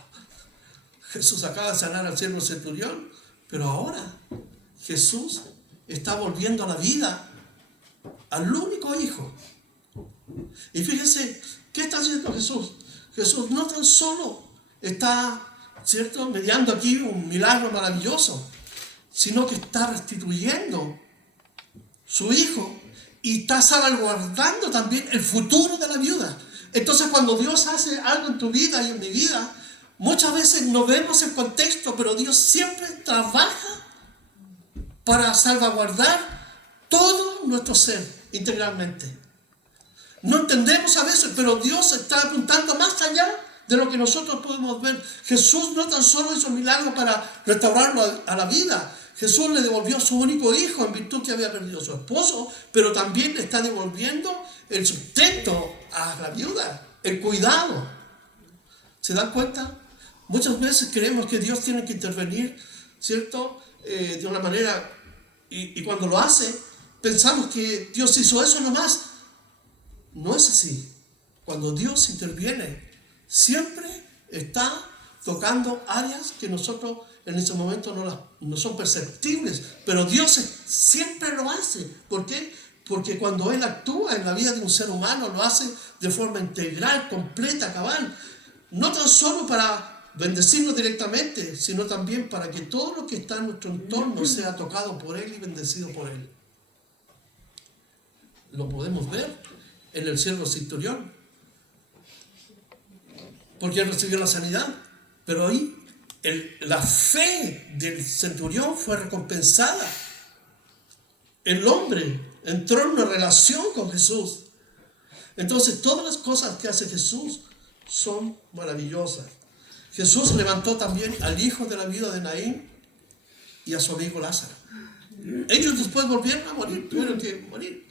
Jesús acaba de sanar al siervo centurión, pero ahora Jesús está volviendo a la vida al único hijo. Y fíjense, ¿qué está haciendo Jesús? Jesús no tan solo está, ¿cierto?, mediando aquí un milagro maravilloso, sino que está restituyendo su hijo y está salvaguardando también el futuro de la viuda. Entonces, cuando Dios hace algo en tu vida y en mi vida, muchas veces no vemos el contexto, pero Dios siempre trabaja para salvaguardar todo nuestro ser integralmente. No entendemos a veces, pero Dios está apuntando más allá de lo que nosotros podemos ver. Jesús no tan solo hizo un milagro para restaurarlo a la vida. Jesús le devolvió a su único hijo en virtud que había perdido a su esposo, pero también le está devolviendo el sustento a la viuda, el cuidado. ¿Se dan cuenta? Muchas veces creemos que Dios tiene que intervenir, ¿cierto?, de una manera, y cuando lo hace, pensamos que Dios hizo eso nomás. No es así. Cuando Dios interviene, siempre está tocando áreas que nosotros en ese momento no son perceptibles, pero Dios siempre lo hace. ¿Por qué? Porque cuando Él actúa en la vida de un ser humano, lo hace de forma integral, completa, cabal. No tan solo para bendecirnos directamente, sino también para que todo lo que está en nuestro entorno sea tocado por Él y bendecido por Él. Lo podemos ver en el siervo centurión, porque él recibió la sanidad, pero ahí la fe del centurión fue recompensada. El hombre entró en una relación con Jesús. Entonces todas las cosas que hace Jesús son maravillosas. Jesús levantó también al hijo de la viuda de Naín y a su amigo Lázaro. Ellos después volvieron a morir, tuvieron que morir.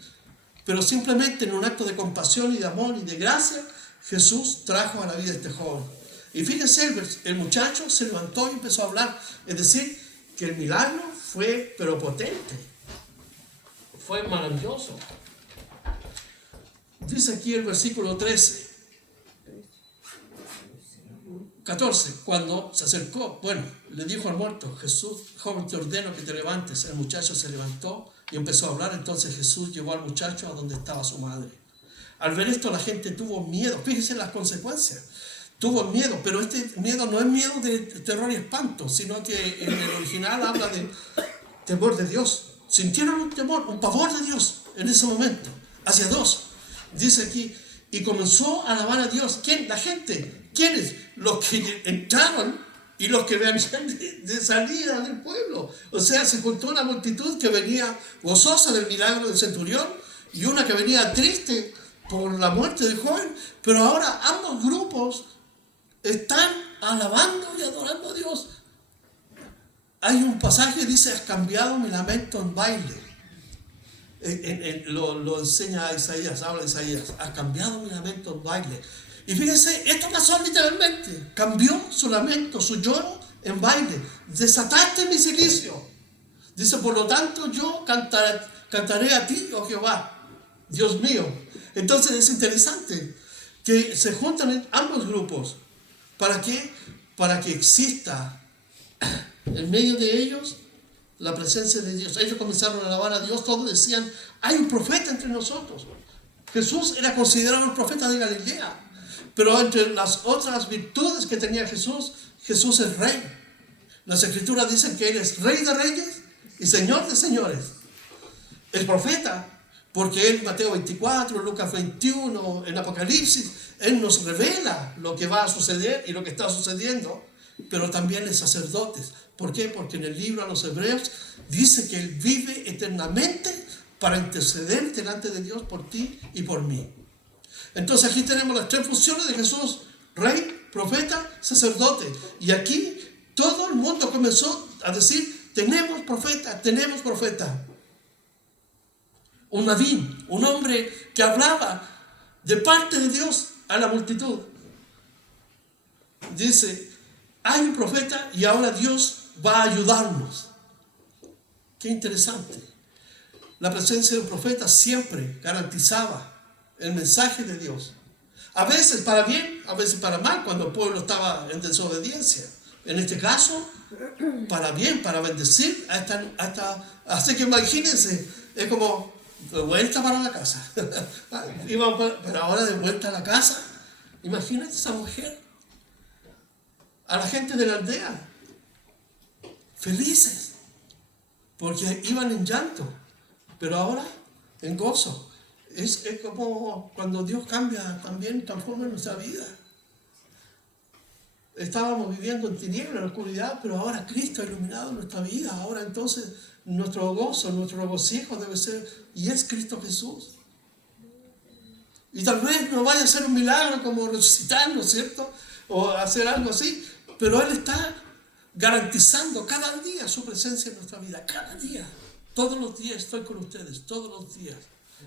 Pero simplemente en un acto de compasión y de amor y de gracia, Jesús trajo a la vida a este joven. Y fíjense, el muchacho se levantó y empezó a hablar. Es decir, que el milagro fue pero potente. Fue maravilloso. Dice aquí el versículo 14, cuando se acercó, le dijo al muerto, Jesús, joven, te ordeno que te levantes. El muchacho se levantó y empezó a hablar. Entonces Jesús llevó al muchacho a donde estaba su madre. Al ver esto la gente tuvo miedo. Fíjense las consecuencias. Tuvo miedo, pero este miedo no es miedo de terror y espanto, sino que en el original habla de temor de Dios. Sintieron un temor, un pavor de Dios en ese momento, hacia Dios. Dice aquí, y comenzó a alabar a Dios. ¿Quién? La gente. ¿Quiénes? Los que entraban y los que venían de salida del pueblo. O sea, se juntó una multitud que venía gozosa del milagro del centurión y una que venía triste por la muerte del joven. Pero ahora ambos grupos están alabando y adorando a Dios. Hay un pasaje que dice, has cambiado mi lamento en baile. Lo enseña Isaías, habla Isaías, has cambiado mi lamento en baile. Y fíjense, esto pasó literalmente. Cambió su lamento, su lloro en baile. Desataste mi cilicio. Dice, por lo tanto yo cantaré a ti, oh Jehová, Dios mío. Entonces es interesante que se juntan ambos grupos. ¿Para qué? Para que exista en medio de ellos la presencia de Dios. Ellos comenzaron a alabar a Dios, todos decían, hay un profeta entre nosotros. Jesús era considerado el profeta de Galilea, pero entre las otras virtudes que tenía Jesús, Jesús es rey. Las escrituras dicen que Él es rey de reyes y señor de señores. El profeta, porque Él, Mateo 24, Lucas 21, en Apocalipsis, Él nos revela lo que va a suceder y lo que está sucediendo, pero también es sacerdote. ¿Por qué? Porque en el libro a los Hebreos dice que Él vive eternamente para interceder delante de Dios por ti y por mí. Entonces aquí tenemos las tres funciones de Jesús: rey, profeta, sacerdote. Y aquí todo el mundo comenzó a decir, tenemos profeta, tenemos profeta. Un Naví, un hombre que hablaba de parte de Dios a la multitud. Dice, hay un profeta y ahora Dios va a ayudarnos. Qué interesante. La presencia de un profeta siempre garantizaba el mensaje de Dios. A veces para bien, a veces para mal, cuando el pueblo estaba en desobediencia. En este caso, para bien, para bendecir. Así que imagínense, es como de vuelta para la casa. Pero ahora de vuelta a la casa, imagínate esa mujer. A la gente de la aldea, felices, porque iban en llanto, pero ahora en gozo. Es como cuando Dios cambia, también transforma nuestra vida. Estábamos viviendo en tinieblas, en la oscuridad, pero ahora Cristo ha iluminado nuestra vida. Ahora entonces nuestro gozo, nuestro regocijo debe ser, y es Cristo Jesús. Y tal vez no vaya a ser un milagro como resucitar, ¿no es cierto? O hacer algo así, pero Él está garantizando cada día su presencia en nuestra vida, cada día. Todos los días estoy con ustedes, todos los días.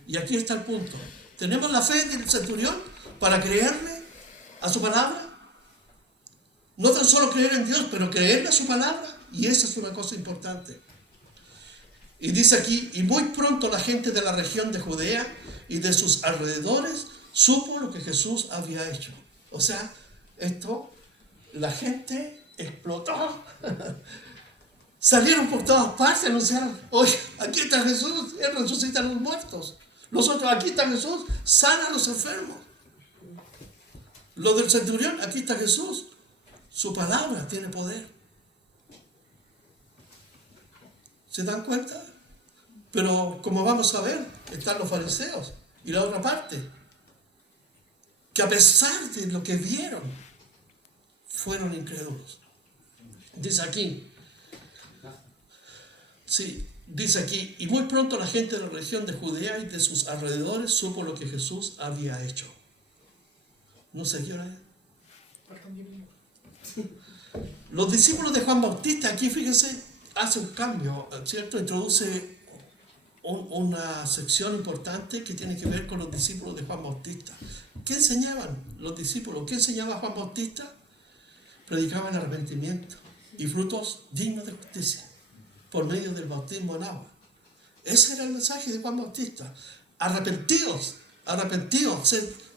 Y aquí está el punto. ¿Tenemos la fe del centurión para creerle a su palabra? No tan solo creer en Dios, pero creerle a su palabra. Y esa es una cosa importante. Y dice aquí, y muy pronto la gente de la región de Judea y de sus alrededores supo lo que Jesús había hecho. O sea, la gente explotó. Salieron por todas partes, anunciaron, oye, aquí está Jesús, Él resucita a los muertos. Nosotros, aquí está Jesús, sana a los enfermos. Lo del centurión, aquí está Jesús, Su palabra tiene poder. ¿Se dan cuenta? Pero como vamos a ver, están los fariseos y la otra parte, que a pesar de lo que vieron, fueron incrédulos. Dice aquí, sí, dice aquí, y muy pronto la gente de la región de Judea y de sus alrededores supo lo que Jesús había hecho. ¿No se quiere? Los discípulos de Juan Bautista, aquí fíjense, hace un cambio, ¿cierto? Introduce una sección importante que tiene que ver con los discípulos de Juan Bautista. ¿Qué enseñaban los discípulos? ¿Qué enseñaba Juan Bautista? Predicaban arrepentimiento y frutos dignos de justicia por medio del bautismo en agua. Ese era el mensaje de Juan Bautista. Arrepentidos,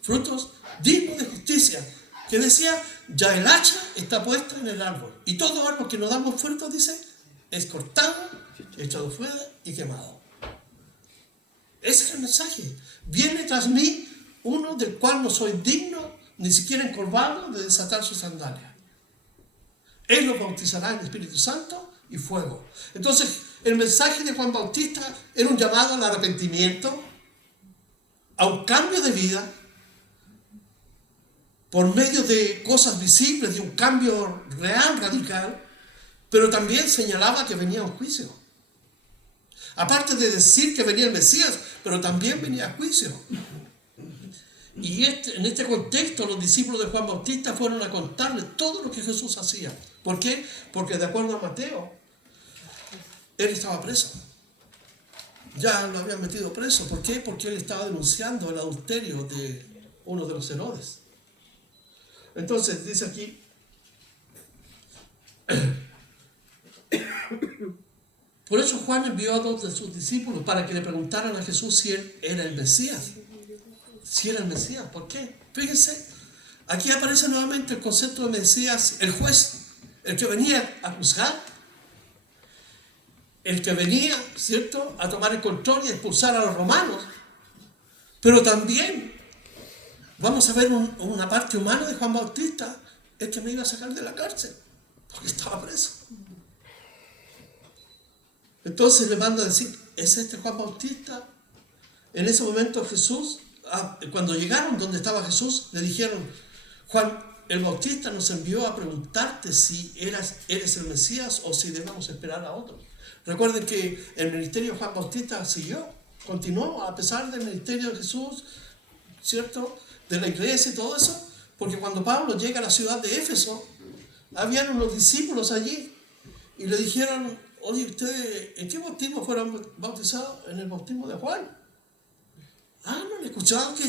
frutos dignos de justicia. Que decía, ya el hacha está puesta en el árbol. Y todo árbol que no damos frutos, dice, es cortado, echado fuera y quemado. Ese es el mensaje. Viene tras mí uno del cual no soy digno, ni siquiera encorvado, de desatar sus sandalias. Él los bautizará en Espíritu Santo y fuego. Entonces, el mensaje de Juan Bautista era un llamado al arrepentimiento, a un cambio de vida, por medio de cosas visibles, de un cambio real, radical, pero también señalaba que venía un juicio. Aparte de decir que venía el Mesías, pero también venía juicio. Y en este contexto los discípulos de Juan Bautista fueron a contarle todo lo que Jesús hacía. ¿Por qué? Porque de acuerdo a Mateo, él estaba preso. Ya lo habían metido preso. ¿Por qué? Porque él estaba denunciando el adulterio de uno de los Herodes. Entonces dice aquí, por eso Juan envió a 2 de sus discípulos para que le preguntaran a Jesús si él era el Mesías. Si era el Mesías, ¿por qué? Fíjense, aquí aparece nuevamente el concepto de Mesías, el juez, el que venía a juzgar, el que venía, ¿cierto?, a tomar el control y a expulsar a los romanos. Pero también vamos a ver una parte humana de Juan Bautista, el que me iba a sacar de la cárcel, porque estaba preso. Entonces le manda a decir, ¿es este Juan Bautista? En ese momento Jesús, cuando llegaron donde estaba Jesús, le dijeron, Juan el Bautista nos envió a preguntarte si eres el Mesías o si debemos esperar a otro. Recuerden que el ministerio de Juan Bautista continuó a pesar del ministerio de Jesús, ¿cierto?, de la iglesia y todo eso, porque cuando Pablo llega a la ciudad de Éfeso, habían unos discípulos allí y le dijeron, oye, ¿ustedes en qué bautismo fueron bautizados? En el bautismo de Juan. ¿No han escuchado que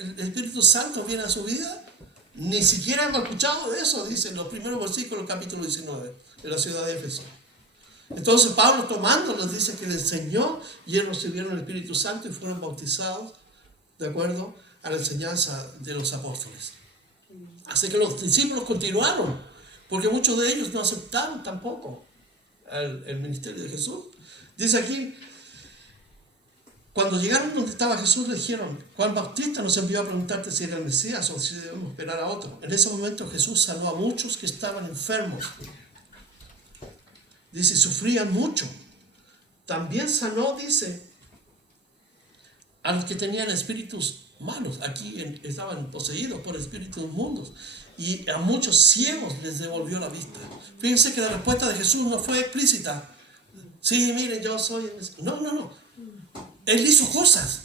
el Espíritu Santo viene a su vida? Ni siquiera han escuchado de eso, dicen los primeros versículos del capítulo 19 de la ciudad de Éfeso. Entonces Pablo tomándolos dice que les enseñó y ellos recibieron el Espíritu Santo y fueron bautizados de acuerdo a la enseñanza de los apóstoles. Así que los discípulos continuaron, porque muchos de ellos no aceptaron tampoco el ministerio de Jesús. Dice aquí, cuando llegaron donde estaba Jesús, le dijeron, Juan Bautista nos envió a preguntarte si era el Mesías o si debemos esperar a otro. En ese momento Jesús sanó a muchos que estaban enfermos. Dice, sufrían mucho. También sanó, dice, a los que tenían espíritus malos. Aquí estaban poseídos por espíritus inmundos. Y a muchos ciegos les devolvió la vista. Fíjense que la respuesta de Jesús no fue explícita. Sí, miren, yo soy el Mesías. No. Él hizo cosas.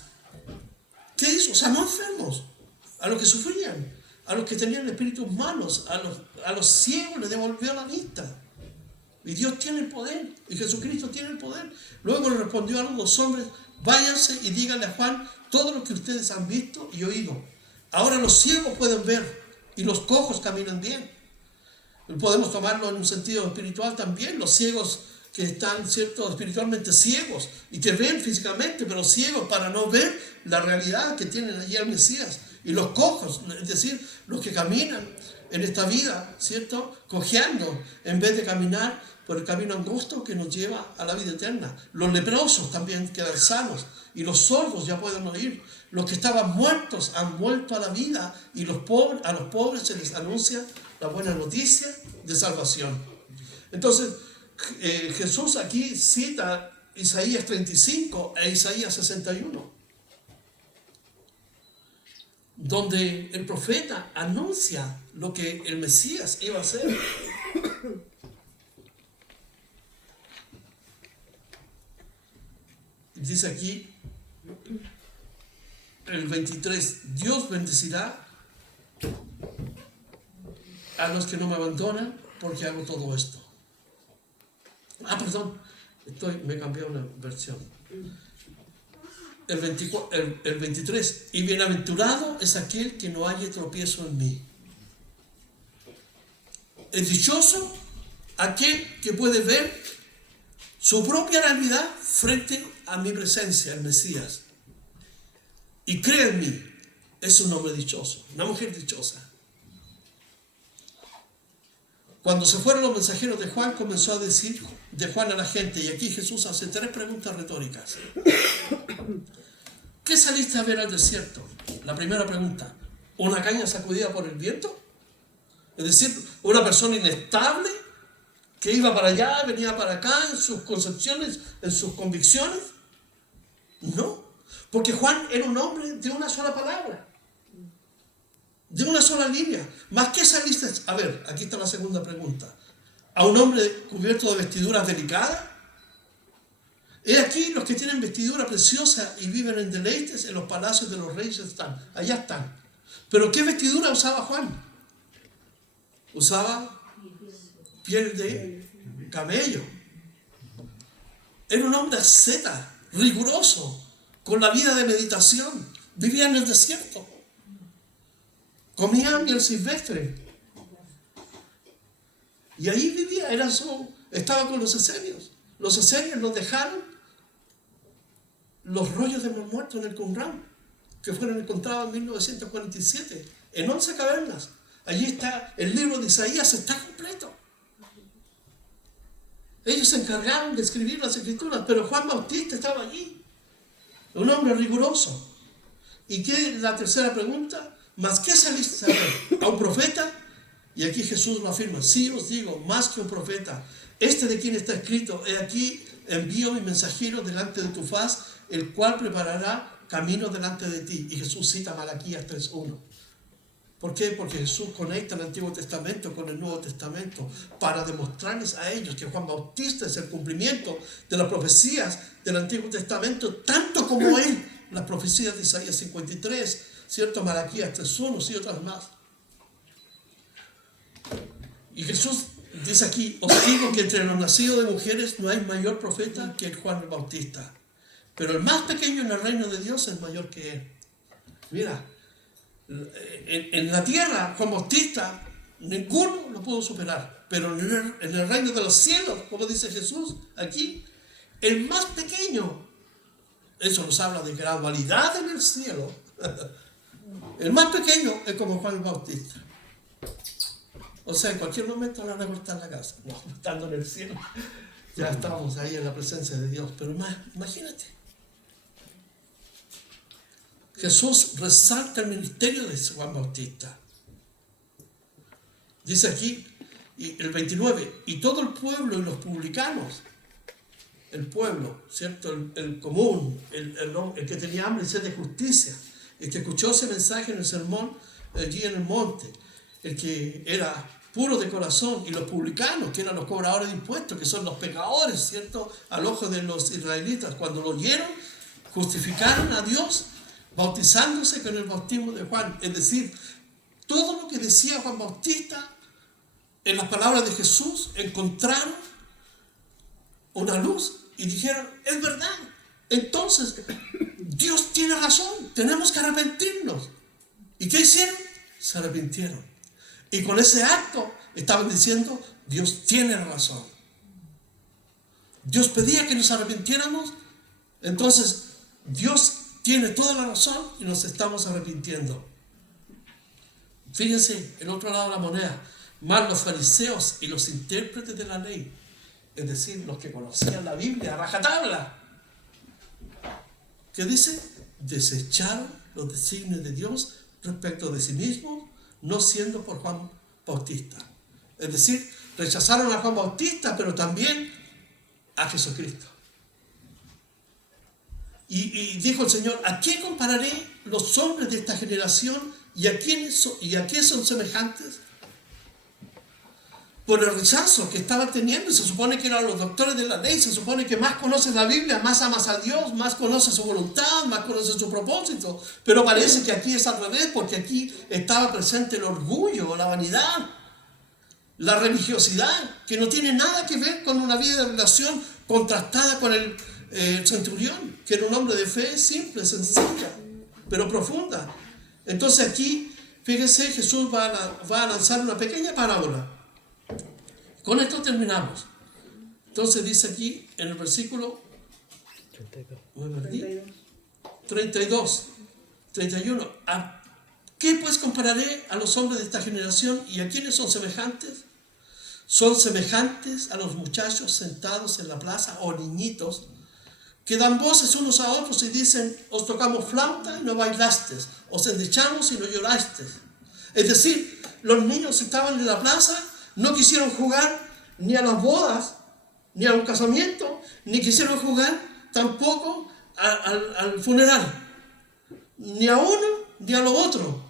¿Qué hizo? Sanó enfermos, a los que sufrían, a los que tenían espíritus malos, a los ciegos les devolvió la vista. Y Dios tiene el poder, y Jesucristo tiene el poder. Luego le respondió a los 2 hombres, váyanse y díganle a Juan todo lo que ustedes han visto y oído. Ahora los ciegos pueden ver y los cojos caminan bien. Podemos tomarlo en un sentido espiritual también, los ciegos que están, ¿cierto?, espiritualmente ciegos y que ven físicamente, pero ciegos para no ver la realidad que tienen allí al Mesías. Y los cojos, es decir, los que caminan en esta vida, ¿cierto?, cojeando en vez de caminar por el camino angosto que nos lleva a la vida eterna. Los leprosos también quedan sanos y los sordos ya pueden oír. Los que estaban muertos han vuelto a la vida y a los pobres se les anuncia la buena noticia de salvación. Entonces, Jesús aquí cita Isaías 35 e Isaías 61, donde el profeta anuncia lo que el Mesías iba a hacer. Dice aquí, el 23, Dios bendecirá a los que no me abandonan porque hago todo esto. Perdón, me cambié una versión. El 23, y bienaventurado es aquel que no haya tropiezo en mí. Es dichoso aquel que puede ver su propia realidad frente a mi presencia, el Mesías, y cree en mí. Es un hombre dichoso, una mujer dichosa. Cuando se fueron los mensajeros de Juan, comenzó a decir de Juan a la gente, y aquí Jesús hace 3 preguntas retóricas. ¿Qué saliste a ver al desierto? La primera pregunta, ¿una caña sacudida por el viento? Es decir, una persona inestable que iba para allá, venía para acá en sus concepciones, en sus convicciones. No, porque Juan era un hombre de una sola palabra, de una sola línea. ¿Más qué saliste? A ver, aquí está la segunda pregunta. ¿A un hombre cubierto de vestiduras delicadas? He aquí los que tienen vestidura preciosa y viven en deleites en los palacios de los reyes están. Allá están. ¿Pero qué vestidura usaba Juan? Usaba piel de camello. Era un hombre asceta, riguroso, con la vida de meditación. Vivía en el desierto. Comía miel silvestre. Y ahí vivía, estaba con los esenios. Los esenios nos dejaron los rollos de los muertos en el Qumran, que fueron encontrados en 1947, en 11 cavernas. Allí está, el libro de Isaías está completo. Ellos se encargaron de escribir las escrituras, pero Juan Bautista estaba allí, un hombre riguroso. ¿Y qué es la tercera pregunta? ¿Más qué saliste a ver? ¿A un profeta? Y aquí Jesús lo afirma, sí os digo, más que un profeta, de quien está escrito, he aquí envío mi mensajero delante de tu faz, el cual preparará camino delante de ti. Y Jesús cita Malaquías 3:1. ¿Por qué? Porque Jesús conecta el Antiguo Testamento con el Nuevo Testamento para demostrarles a ellos que Juan Bautista es el cumplimiento de las profecías del Antiguo Testamento, tanto como él, las profecías de Isaías 53, ¿cierto? Malaquías 3:1 y otras más. Y Jesús dice aquí, os digo que entre los nacidos de mujeres no hay mayor profeta que el Juan el Bautista, pero el más pequeño en el reino de Dios es mayor que él. Mira, en la tierra, Juan Bautista, ninguno lo pudo superar, pero en el reino de los cielos, como dice Jesús aquí, el más pequeño, eso nos habla de gradualidad en el cielo, el más pequeño es como Juan el Bautista. O sea, en cualquier momento le van a cortar la casa. No, estando en el cielo, ya estamos ahí en la presencia de Dios. Pero imagínate. Jesús resalta el ministerio de Juan Bautista. Dice aquí, el 29, y todo el pueblo y los publicanos, el pueblo, ¿cierto? El común, el que tenía hambre y sed de justicia, el que escuchó ese mensaje en el sermón allí en el monte, el que era puro de corazón, y los publicanos, que eran los cobradores de impuestos, que son los pecadores, ¿cierto? Al ojo de los israelitas, cuando lo oyeron, justificaron a Dios bautizándose con el bautismo de Juan. Es decir, todo lo que decía Juan Bautista en las palabras de Jesús, encontraron una luz y dijeron, es verdad, entonces Dios tiene razón, tenemos que arrepentirnos. ¿Y qué hicieron? Se arrepintieron. Y con ese acto estaban diciendo, Dios tiene razón. Dios pedía que nos arrepintiéramos, entonces Dios tiene toda la razón y nos estamos arrepintiendo. Fíjense, el otro lado de la moneda, más los fariseos y los intérpretes de la ley es decir, los que conocían la Biblia a rajatabla. ¿Qué dice? Desecharon los designios de Dios respecto de sí mismos, no siendo por Juan Bautista. Es decir, rechazaron a Juan Bautista, pero también a Jesucristo. Y dijo el Señor: ¿a qué compararé los hombres de esta generación y a qué son semejantes? Por el rechazo que estaban teniendo. Se supone que eran los doctores de la ley, se supone que más conoces la Biblia, más amas a Dios, más conoces su voluntad, más conoces su propósito. Pero parece que aquí es al revés, porque aquí estaba presente el orgullo, la vanidad, la religiosidad, que no tiene nada que ver con una vida de relación contrastada con el centurión, que era un hombre de fe simple, sencilla, pero profunda. Entonces aquí, fíjense, Jesús va a lanzar una pequeña parábola. Con esto terminamos. Entonces dice aquí en el versículo 32, 31. ¿A qué pues compararé a los hombres de esta generación y a quiénes son semejantes? Son semejantes a los muchachos sentados en la plaza o niñitos que dan voces unos a otros y dicen: os tocamos flauta y no bailasteis, os endechamos y no llorasteis. Es decir, los niños estaban en la plaza, no quisieron jugar ni a las bodas, ni a un casamiento, ni quisieron jugar tampoco al funeral, ni a uno ni a lo otro.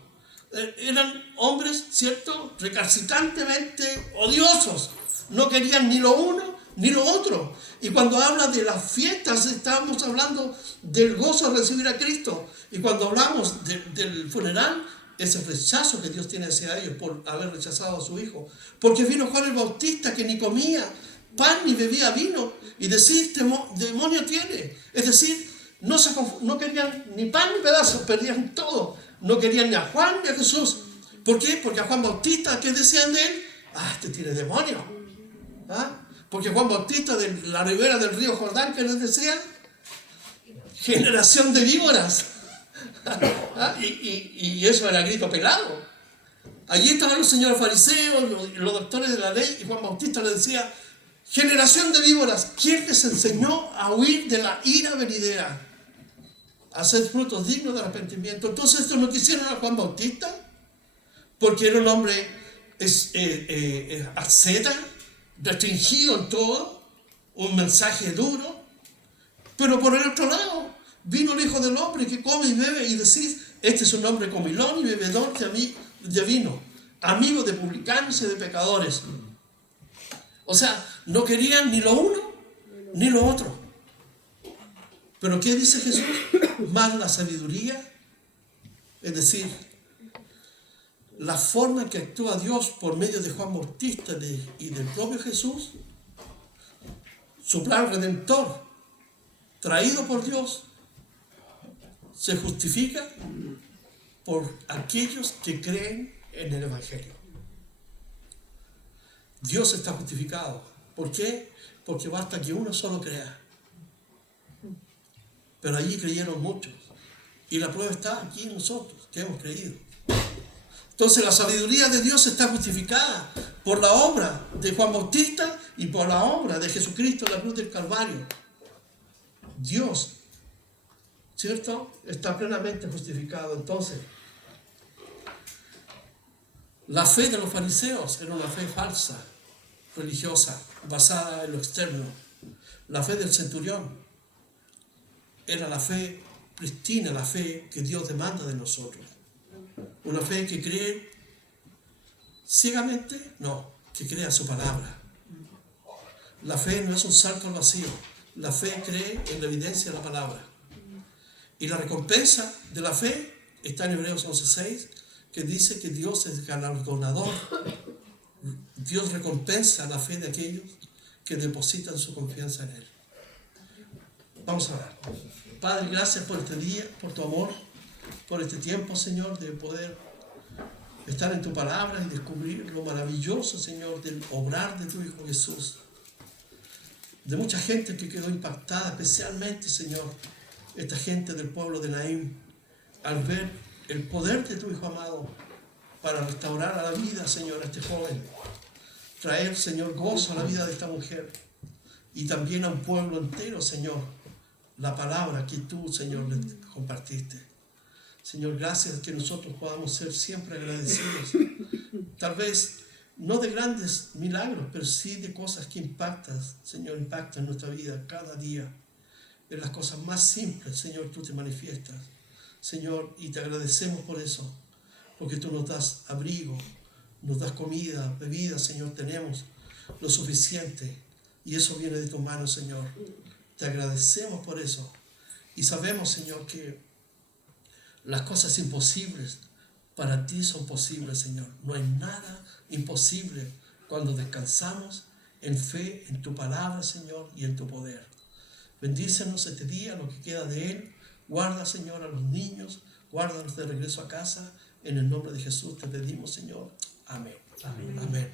Eran hombres, ¿cierto?, recalcitrantemente odiosos, no querían ni lo uno ni lo otro. Y cuando habla de las fiestas, estamos hablando del gozo de recibir a Cristo. Y cuando hablamos del funeral, ese rechazo que Dios tiene hacia ellos por haber rechazado a su hijo. Porque vino Juan el Bautista, que ni comía pan ni bebía vino, y decir: demonio tiene. Es decir, no querían ni pan ni pedazos, perdían todo. No querían ni a Juan ni a Jesús. ¿Por qué? Porque a Juan Bautista, ¿qué decían de él? Este tiene demonio. Porque Juan Bautista, de la ribera del río Jordán, ¿qué les decía? Generación de víboras. Y eso era grito pelado. Allí estaban los señores fariseos, los doctores de la ley, y Juan Bautista les decía: generación de víboras, ¿quién les enseñó a huir de la ira venidera? A hacer frutos dignos de arrepentimiento. Entonces, estos no quisieron a Juan Bautista porque era un hombre asceta, restringido en todo, un mensaje duro. Pero por el otro lado, vino el Hijo del Hombre que come y bebe, y decís: este es un hombre comilón y bebedor de vino, amigo de publicanos y de pecadores. O sea, no querían ni lo uno ni lo otro. Pero ¿qué dice Jesús? Más la sabiduría, es decir, la forma en que actúa Dios por medio de Juan Bautista y del propio Jesús, su plan redentor, traído por Dios, se justifica por aquellos que creen en el Evangelio. Dios está justificado. ¿Por qué? Porque basta que uno solo crea. Pero allí creyeron muchos. Y la prueba está aquí en nosotros, que hemos creído. Entonces la sabiduría de Dios está justificada por la obra de Juan Bautista y por la obra de Jesucristo en la cruz del Calvario. Dios, ¿cierto?, está plenamente justificado. Entonces, la fe de los fariseos era una fe falsa, religiosa, basada en lo externo. La fe del centurión era la fe pristina, la fe que Dios demanda de nosotros. Una fe que cree ciegamente, no, que cree a su palabra. La fe no es un salto al vacío. La fe cree en la evidencia de la palabra. Y la recompensa de la fe está en Hebreos 11:6, que dice que Dios es galardonador. Dios recompensa la fe de aquellos que depositan su confianza en Él. Vamos a orar. Padre, gracias por este día, por tu amor, por este tiempo, Señor, de poder estar en tu palabra y descubrir lo maravilloso, Señor, del obrar de tu Hijo Jesús. De mucha gente que quedó impactada, especialmente, Señor, esta gente del pueblo de Naín, al ver el poder de tu Hijo amado para restaurar a la vida, Señor, a este joven. Traer, Señor, gozo a la vida de esta mujer. y también a un pueblo entero, Señor, la palabra que tú, Señor, le compartiste. Señor, gracias que nosotros podamos ser siempre agradecidos. Tal vez no de grandes milagros, pero sí de cosas que impactan, Señor, impactan nuestra vida cada día. En las cosas más simples, Señor, tú te manifiestas. Señor, y te agradecemos por eso, porque tú nos das abrigo, nos das comida, bebida, Señor, tenemos lo suficiente, y eso viene de tu mano, Señor. Te agradecemos por eso, y sabemos, Señor, que las cosas imposibles para ti son posibles, Señor. No hay nada imposible cuando descansamos en fe, en tu palabra, Señor, y en tu poder. Bendícenos este día, lo que queda de él. Guarda, Señor, a los niños. Guárdanos de regreso a casa. En el nombre de Jesús te pedimos, Señor. Amén. Amén. Amén.